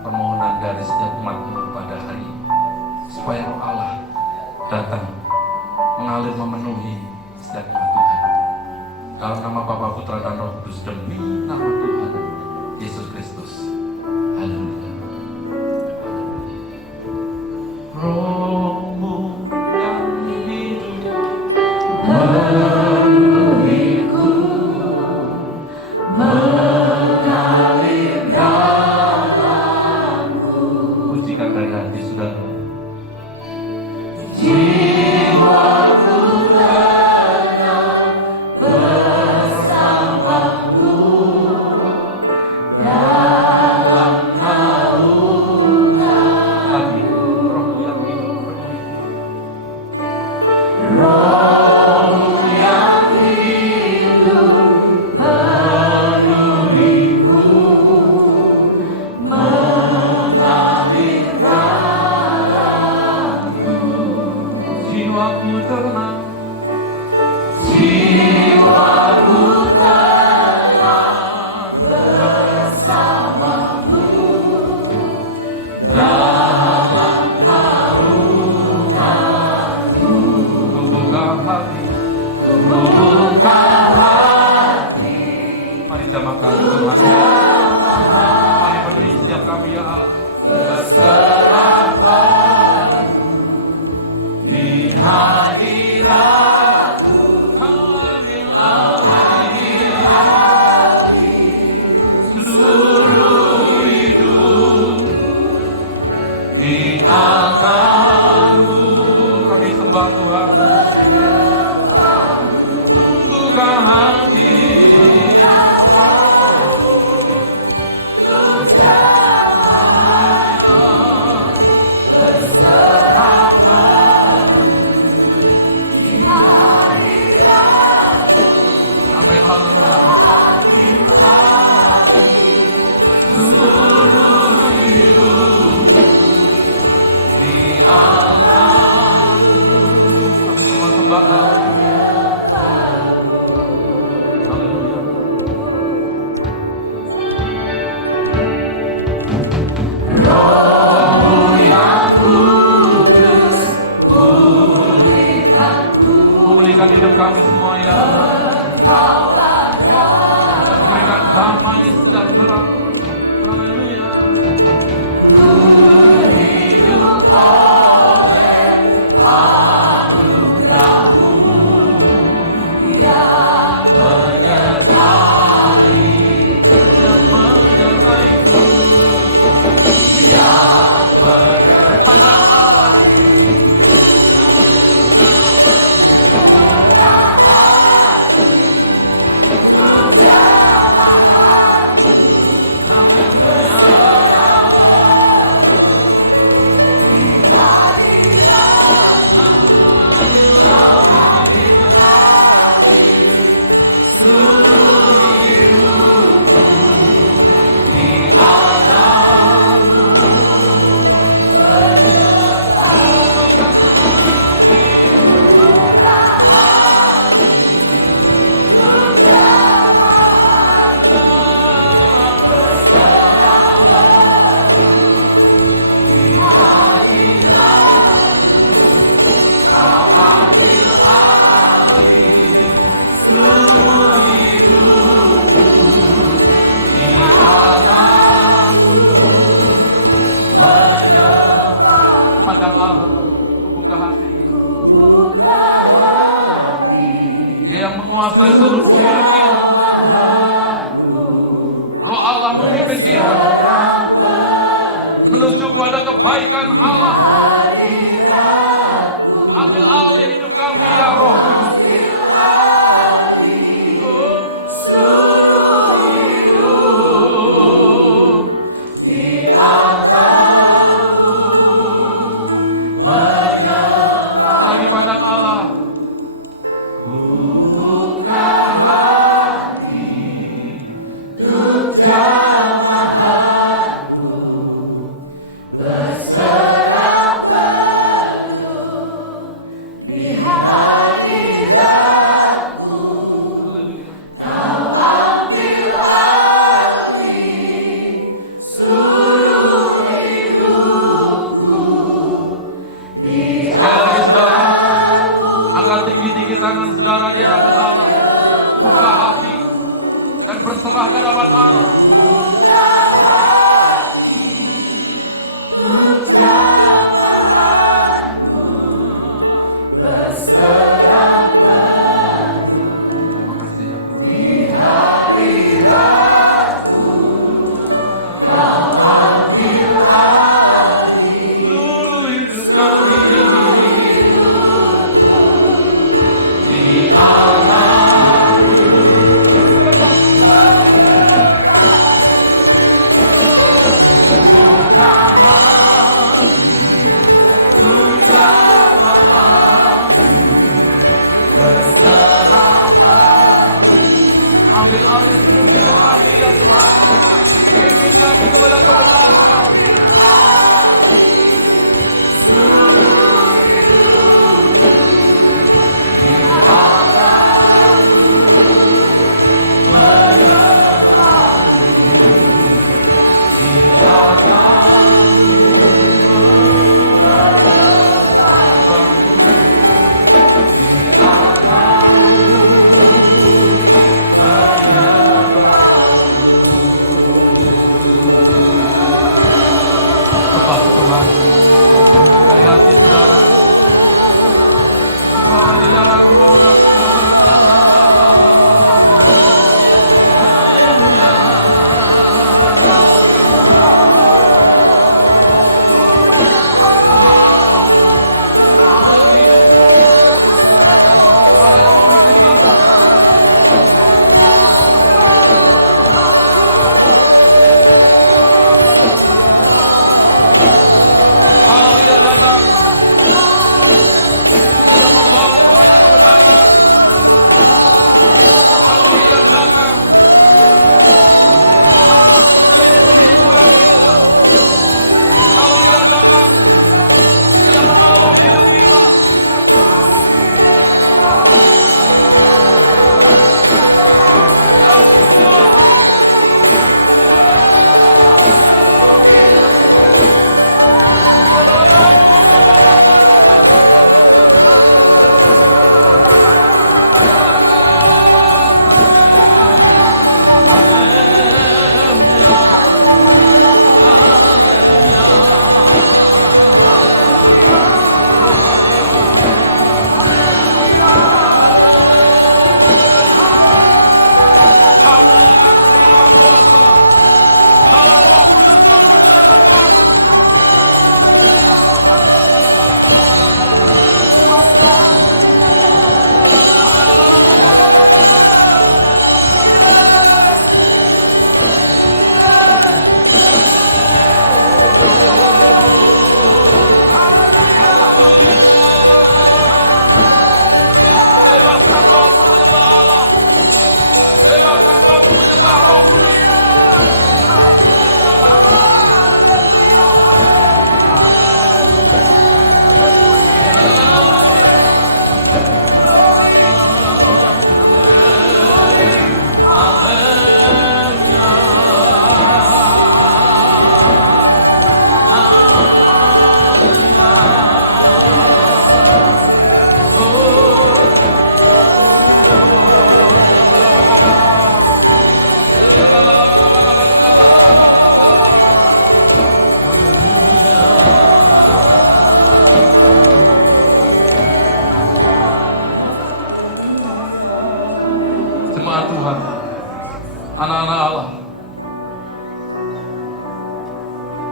permohonan dari setiap umat-Mu pada hari ini, supaya Roh Allah datang mengalir memenuhi setiap umat Tuhan. Dalam nama Bapa, Putra, dan Roh Kudus, demi nama Tuhan Yesus Kristus. Haleluya. Roh-Mu yang hidup memenuhiku, mengalir dalamku. Pujikan dari hati saudara. Jiwaku tenang bersamamu dalam naunganmu. Roh-Mu yang hidup penuhi. Roh-Mu yang hidup penuhiku, mengalir dalamku. Jiwaku tenang, jiwaku tenang bersamamu dalam naunganmu. Kubuka hati, kubuka hati. Mari jamakan Tuhan. Mari beri setiap kami ya Allah. Berserah di hadirat-Mu, ambil alih seluruh hidup di tangan-Mu. Kami sembah Tuhan. Buka hati, kebaikan Allah. Ambil alih hidup kami ya Roh Kudus. Lagi pandang Allah. Tangan saudara di hadapan Allah, buka hati dan berserah ke hadapan Allah. Terima kasih ya Tuhan. Seluruh hidup kami. Ambil alih hidup kami ya Tuhan. Pimpin kami kepada kebenaran.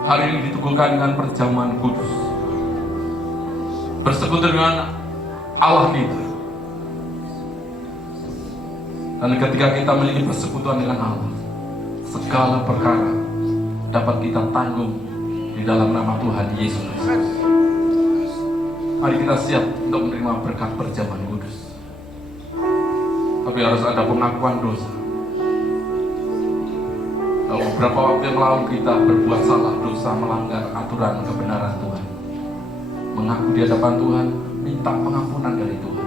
hari ini diteguhkan dengan perjamuan kudus, bersekutu dengan Allah kita. Dan ketika kita memiliki persekutuan dengan Allah, segala perkara dapat kita tanggung di dalam nama Tuhan Yesus Kristus. Mari kita siap untuk menerima berkat perjamuan kudus. Tapi harus ada pengakuan dosa. Beberapa waktu yang lalu kita berbuat salah, dosa, melanggar aturan kebenaran Tuhan. Mengaku di hadapan Tuhan, minta pengampunan dari Tuhan.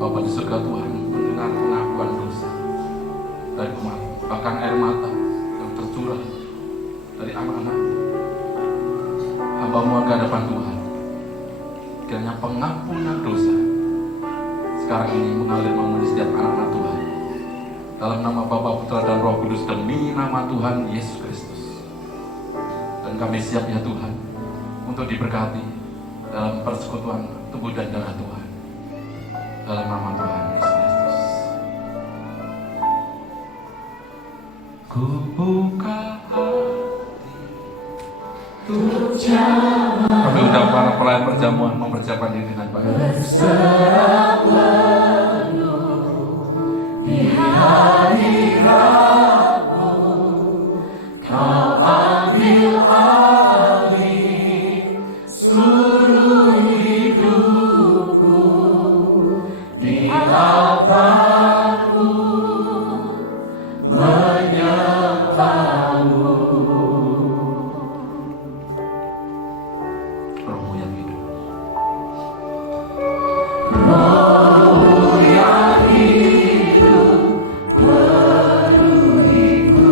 Bapa di surga, Tuhan mendengar pengakuan dosa dari umat, bahkan air mata yang tercurah dari anak-anak hamba-Mu ke hadapan Tuhan. Kiranya pengampunan dosa sekarang ini mengalir memenuhi setiap anak-anak Tuhan. Dalam nama Bapa, Putra, dan Roh Kudus, demi nama Tuhan Yesus Kristus. Dan kami siap ya Tuhan untuk diberkati dalam persekutuan tubuh dan darah Tuhan. Dalam nama Tuhan Yesus Kristus. Ku buka hati. Kami undang para pelayan perjamuan mempersiapkan diri dengan baik. Berserah penuh di hadirat-Mu, Kau ambil alih seluruh hidupku. Di altar-Mu menyembah-Mu. Roh-Mu yang hidup. Roh-Mu yang hidup penuhiku,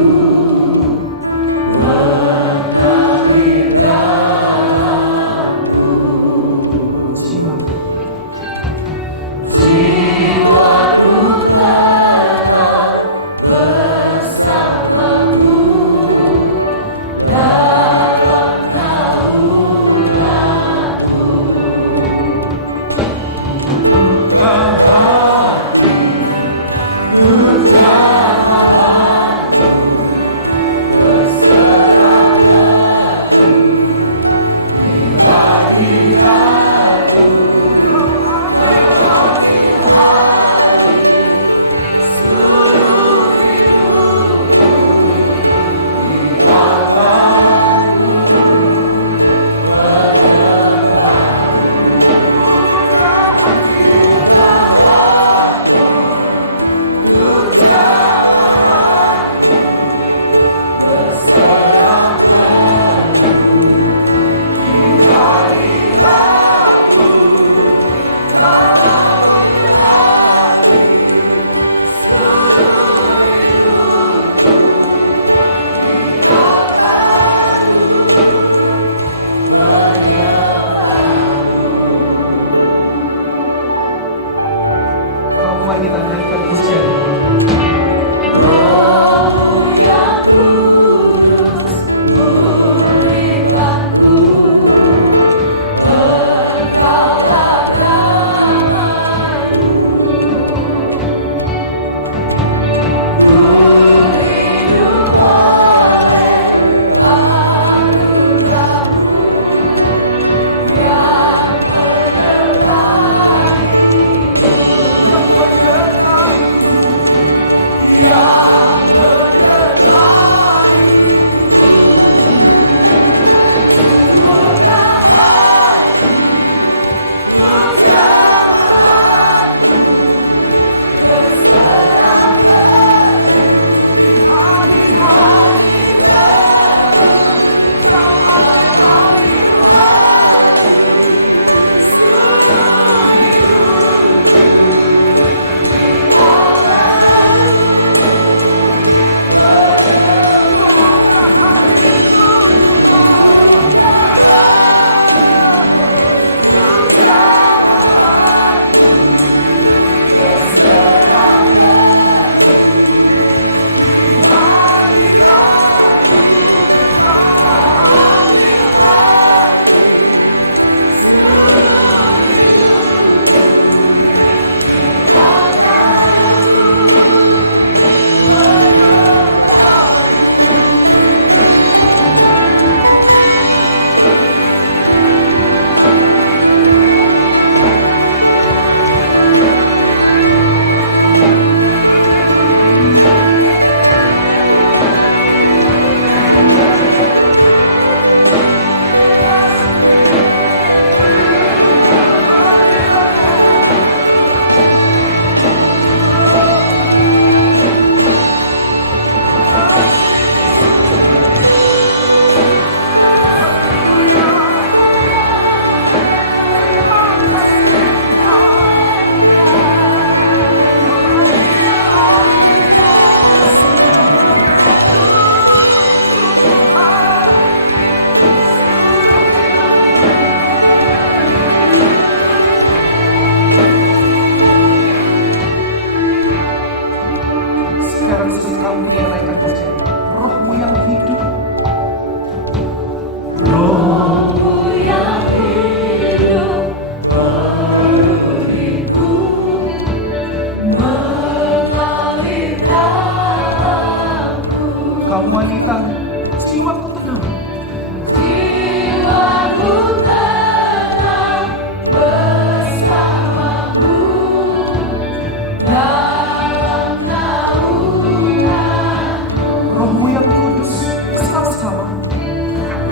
bersama.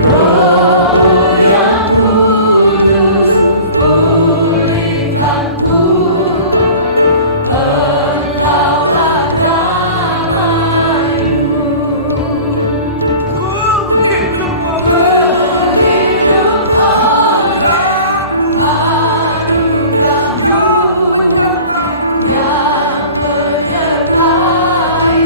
Roh yang kudus, pulihkanku. Engkaulah damaiku. Ku hidup oleh Hidup oleh anugerah-Mu yang menyertai, yang menyertai,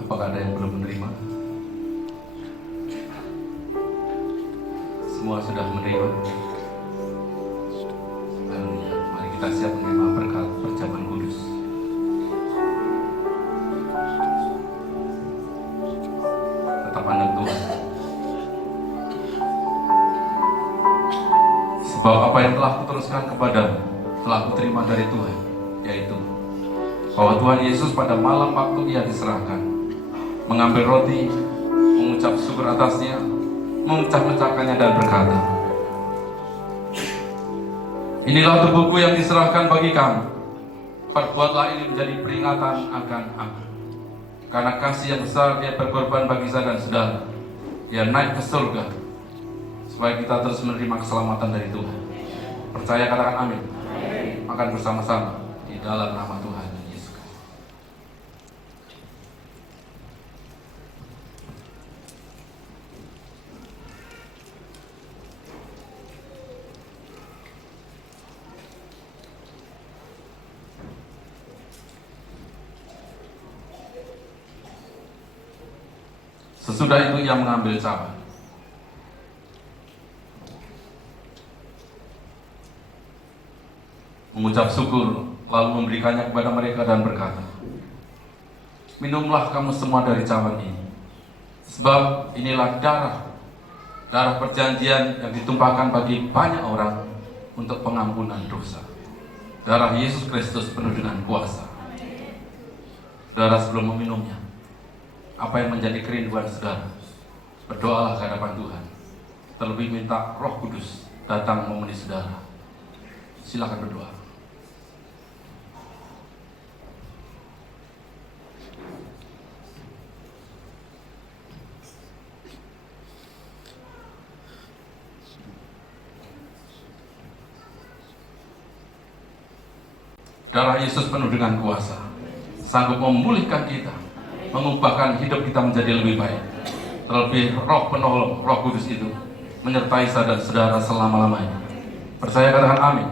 Apakah ada yang belum menerima? Semua sudah menerima. Haleluya. Mari kita siap menerima berkat perjamuan kudus. Tetap pandang Tuhan. Sebab apa yang telah kuteruskan kepadamu telah kuterima dari Tuhan, yaitu bahwa Tuhan Yesus pada malam waktu Ia diserahkan mengambil roti, mengucap syukur atasnya, memecah-mecahkannya dan berkata, "Inilah tubuhku yang diserahkan bagi kamu. Perbuatlah ini menjadi peringatan akan aku." Karena kasih yang besar Dia berkorban bagi saya dan saudara. Ia naik ke surga supaya kita terus menerima keselamatan dari Tuhan. Percaya, katakan amin. Makan bersama-sama di dalam nama Tuhan Yesus Kristus. Sesudah itu Ia mengambil cawan, mengucap syukur, lalu memberikannya kepada mereka dan berkata, "Minumlah kamu semua dari cawan ini, sebab inilah darah perjanjian yang ditumpahkan bagi banyak orang untuk pengampunan dosa. Darah Yesus Kristus penuh dengan kuasa." Saudara, sebelum meminumnya, apa yang menjadi kerinduan saudara? Berdoalah ke hadapan Tuhan. Terlebih minta Roh Kudus datang memenuhi saudara. Silakan berdoa. Darah Yesus penuh dengan kuasa, sanggup memulihkan kita, mengubahkan hidup kita menjadi lebih baik. Terlebih Roh penolong, Roh Kudus itu menyertai saya dan saudara selama-lamanya. Percaya, katakan amin.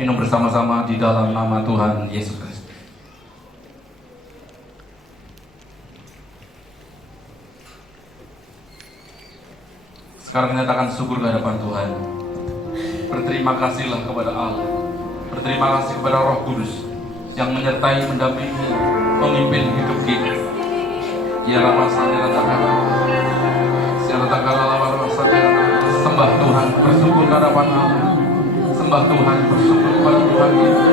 Minum bersama-sama di dalam nama Tuhan Yesus Kristus. Sekarang nyatakan syukur ke hadapan Tuhan. Berterima kasihlah kepada Allah. Berterima kasih kepada Roh Kudus yang menyertai, mendampingi, memimpin hidup kita. Ya Rama Sandera Takara, Siara Takara Lawar Sandera. Sembah Tuhan, bersyukur ke hadapan Allah. Sembah Tuhan, bersyukur kepada Tuhan kita.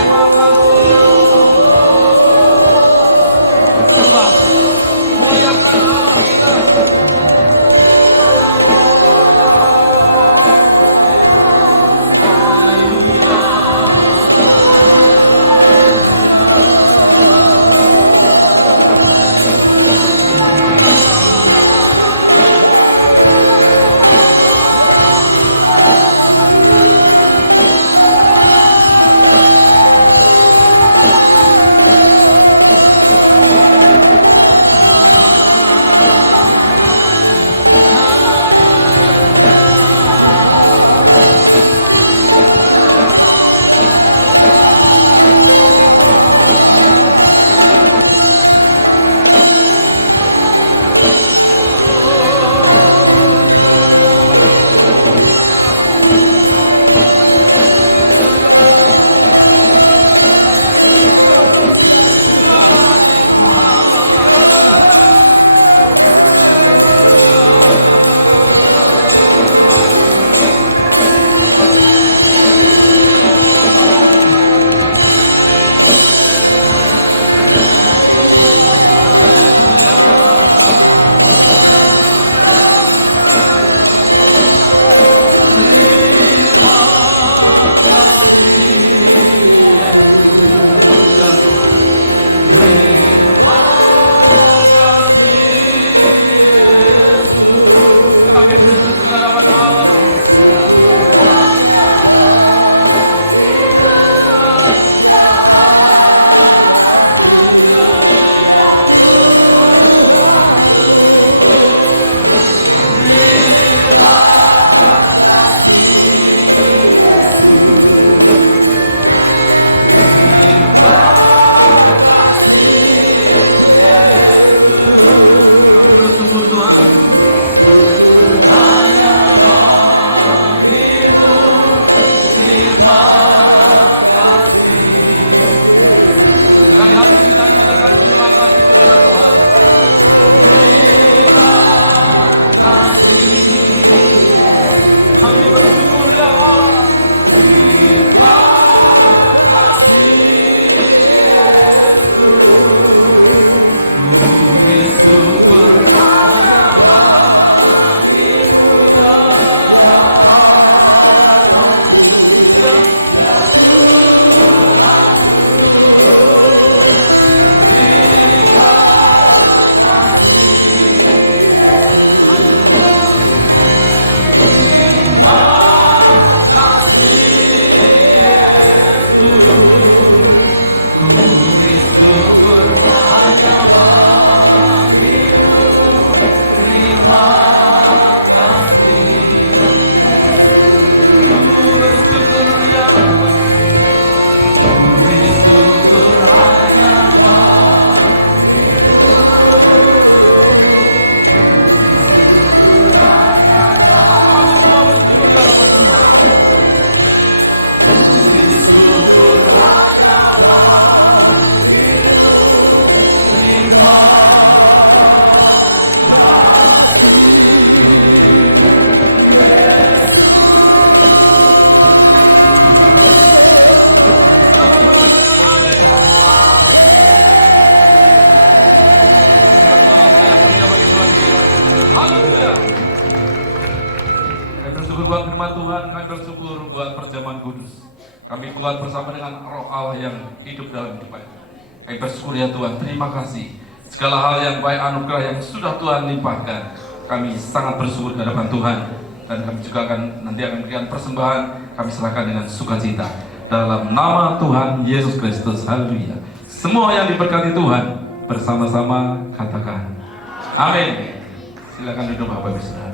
Terima kasih. Kami kuat bersama dengan Roh Allah yang hidup dalam hidup kami. Kami bersyukur ya Tuhan, terima kasih. Segala hal yang baik, anugerah yang sudah Tuhan limpahkan, kami sangat bersyukur di hadapan Tuhan. Dan kami juga nanti akan memberikan persembahan, kami serahkan dengan sukacita. Dalam nama Tuhan Yesus Kristus, haleluya. Semua yang diberkati Tuhan, bersama-sama katakan, amin. Silakan duduk Bapak Ibu Saudara.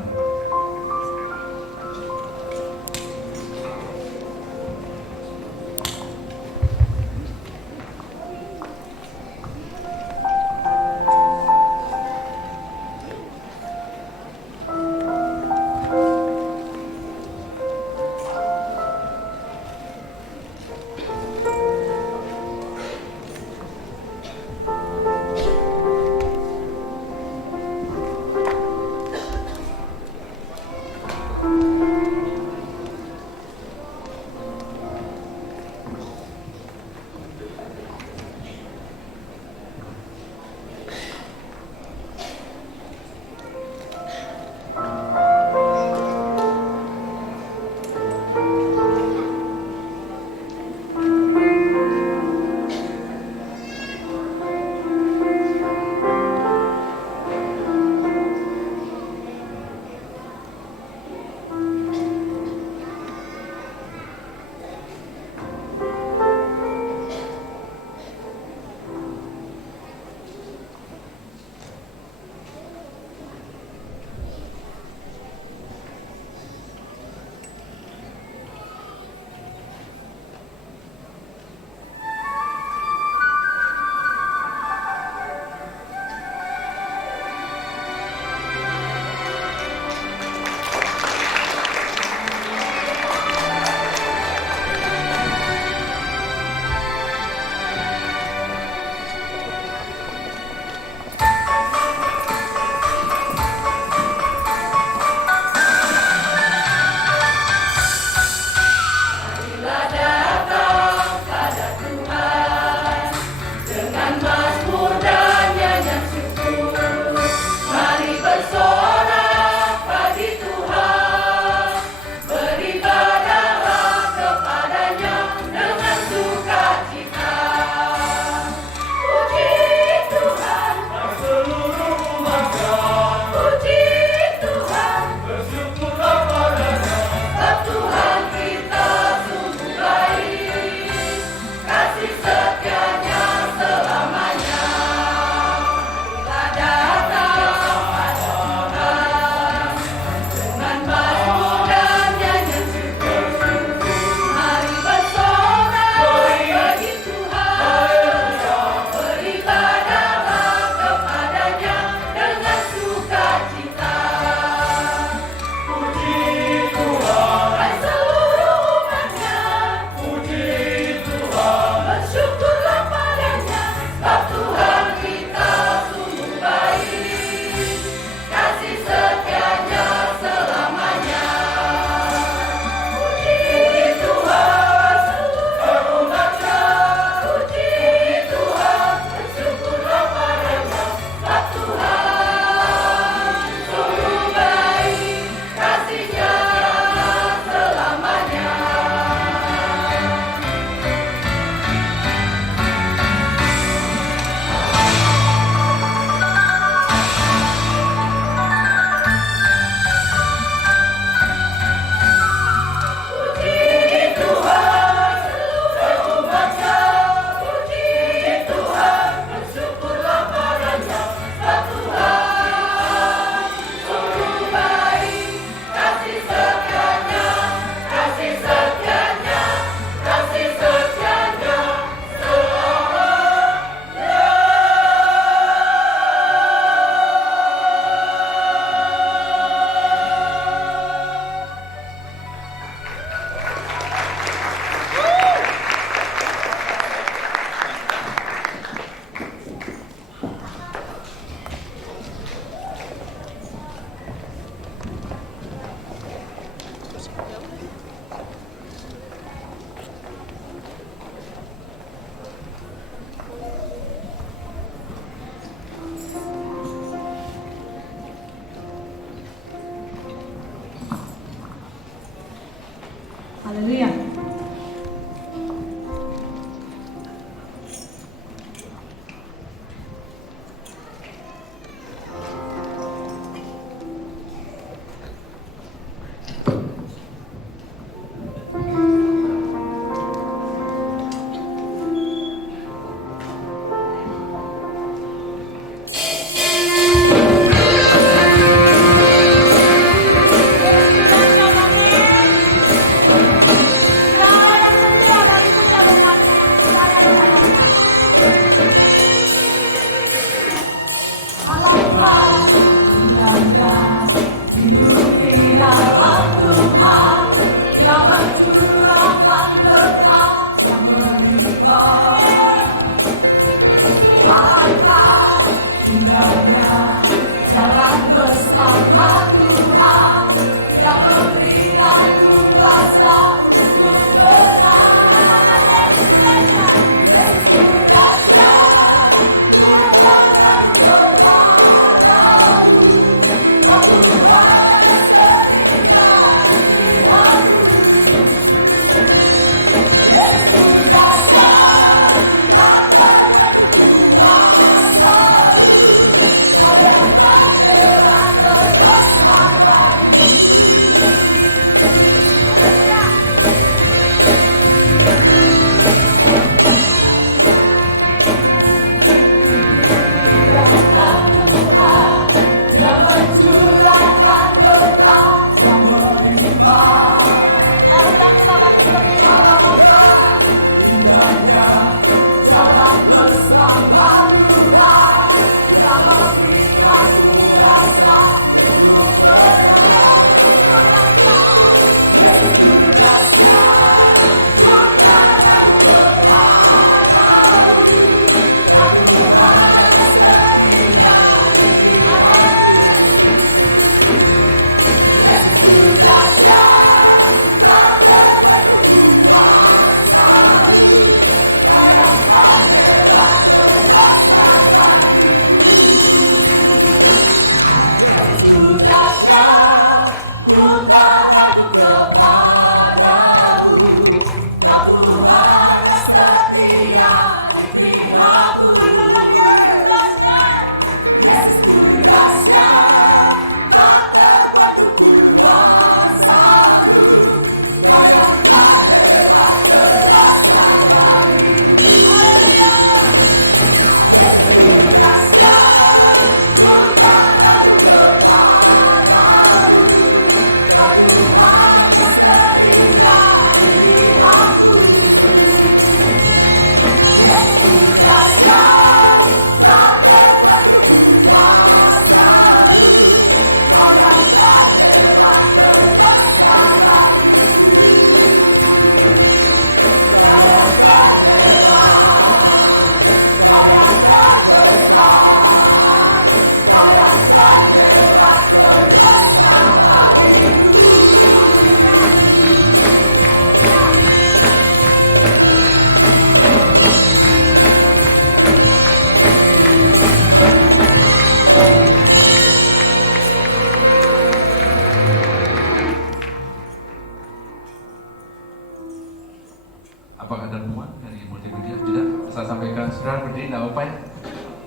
Apakah ada pengumuman dari multimedia? Tidak, saya sampaikan. Saudara berdiri, tidak apa-apa ya.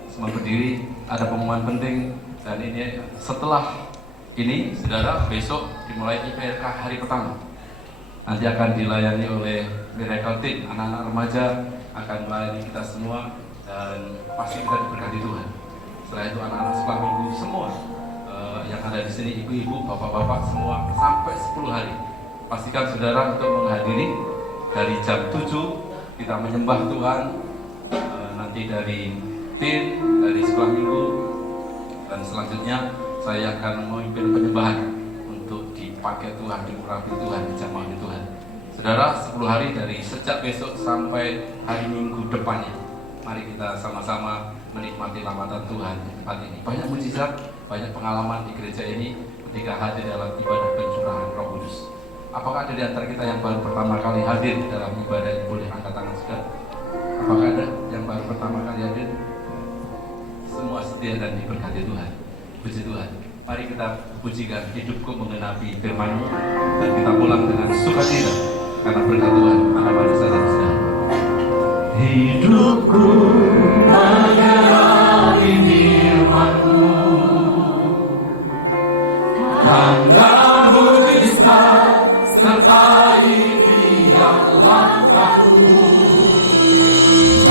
Semua berdiri, ada pengumuman penting. Dan ini setelah ini, saudara, besok dimulai IPLK hari pertama. Nanti akan dilayani oleh Miracle Team, anak-anak remaja akan melayani kita semua. Dan pasti kita diberkati Tuhan. Setelah itu anak-anak sekolah minggu semua yang ada di sini, ibu-ibu, bapak-bapak semua sampai 10 hari. Pastikan saudara untuk menghadiri. Dari jam 7 kita menyembah Tuhan, nanti dari tim, dari sekolah minggu, dan selanjutnya saya akan memimpin penyembahan untuk dipakai Tuhan, diurapi Tuhan, dijamah Tuhan. Saudara, 10 hari dari sejak besok sampai hari Minggu depannya, mari kita sama-sama menikmati lambatan Tuhan di tempat ini. Banyak mujizat, banyak pengalaman di gereja ini ketika hadir dalam ibadah pencurahan Roh Kudus. Apakah ada di antara kita yang baru pertama kali hadir dalam ibadah ini? Boleh angkat tangan saudara. Apakah ada yang baru pertama kali hadir? Semua setia dan diberkati Tuhan. Puji Tuhan. Mari kita pujikan hidupku mengenapi firman-Mu dan kita pulang dengan sukacita karena berkat Tuhan ada pada saja saudara. Hidupku mengenapi firman-Mu, tanda mujizat sertai tiap langkahku.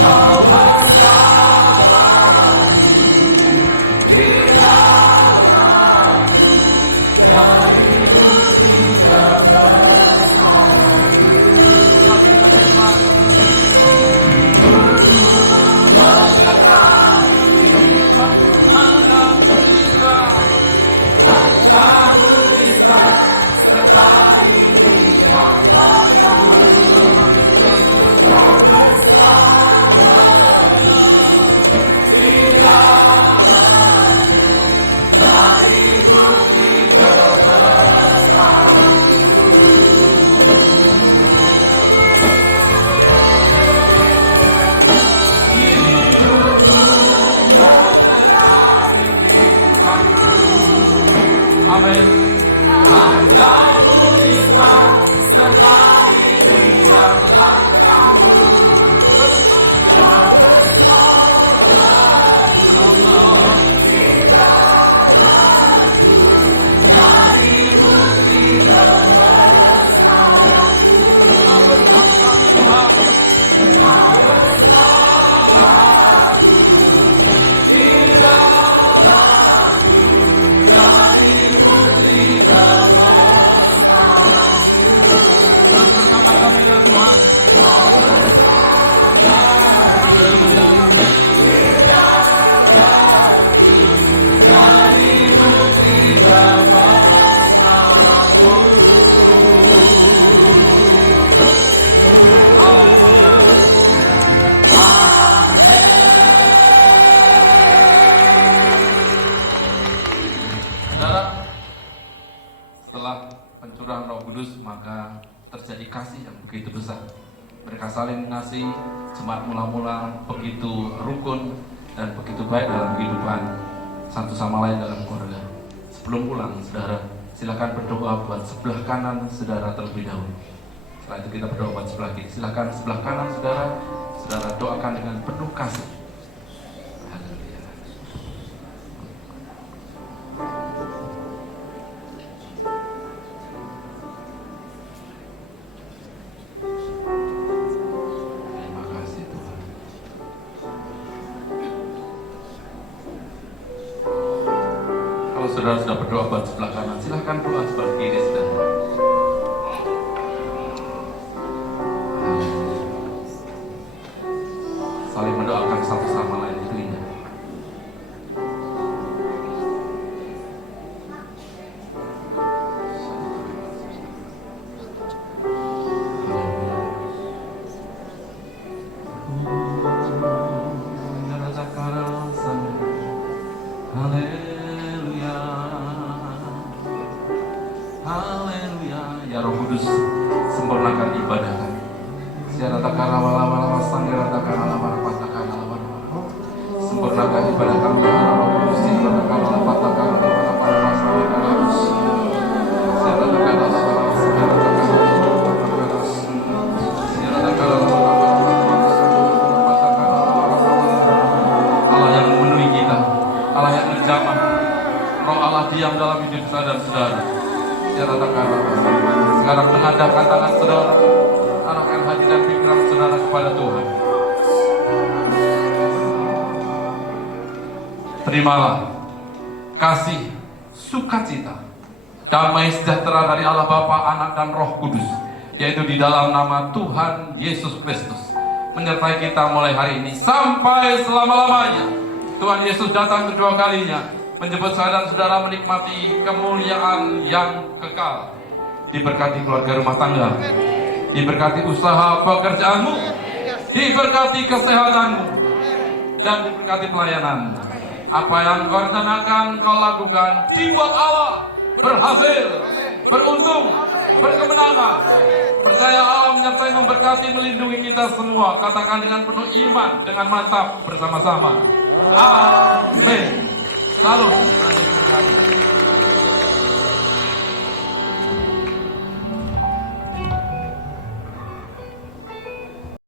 Kau bersama di dalamku dan ikuti kebenaranmu. terjadi kasih yang begitu besar. Mereka saling mengasihi, jemaat mula-mula begitu rukun dan begitu baik dalam kehidupan satu sama lain dalam keluarga. Sebelum pulang, saudara, silakan berdoa buat sebelah kanan saudara terlebih dahulu. Setelah itu kita berdoa buat sebelah kiri. Silakan sebelah kanan saudara, saudara doakan dengan penuh kasih. Haleluya. Terima kasih Tuhan. Kalau saudara sudah berdoa buat sebelah kanan, silakan doa sebelah kiri saudara. Saling mendoakan satu sama lain itu indah. Haleluya. Haleluya. Ya Roh Kudus, sempurnakan ibadah kami. Sempurnakan ibadah kami. Allah yang memenuhi kita, Allah yang menjamah, Roh Allah diam dalam hidup saudara-saudara. Sekarang mengadahkan tangan saudara, arahkan hati dan pikiran saudara kepada Tuhan. Terimalah kasih, sukacita, damai sejahtera dari Allah Bapa, Anak dan Roh Kudus, yaitu di dalam nama Tuhan Yesus Kristus, menyertai kita mulai hari ini sampai selama-lamanya. Tuhan Yesus datang kedua kalinya, menjemput saya dan saudara menikmati kemuliaan yang kekal. Diberkati keluarga rumah tangga, diberkati usaha pekerjaanmu, diberkati kesehatanmu, dan diberkati pelayananmu. Apa yang kau rencanakan, kau lakukan, dibuat Allah berhasil, beruntung, berkemenangan. Percaya Allah menyertai, memberkati, melindungi kita semua. Katakan dengan penuh iman, dengan mantap bersama-sama. Amin. Salut.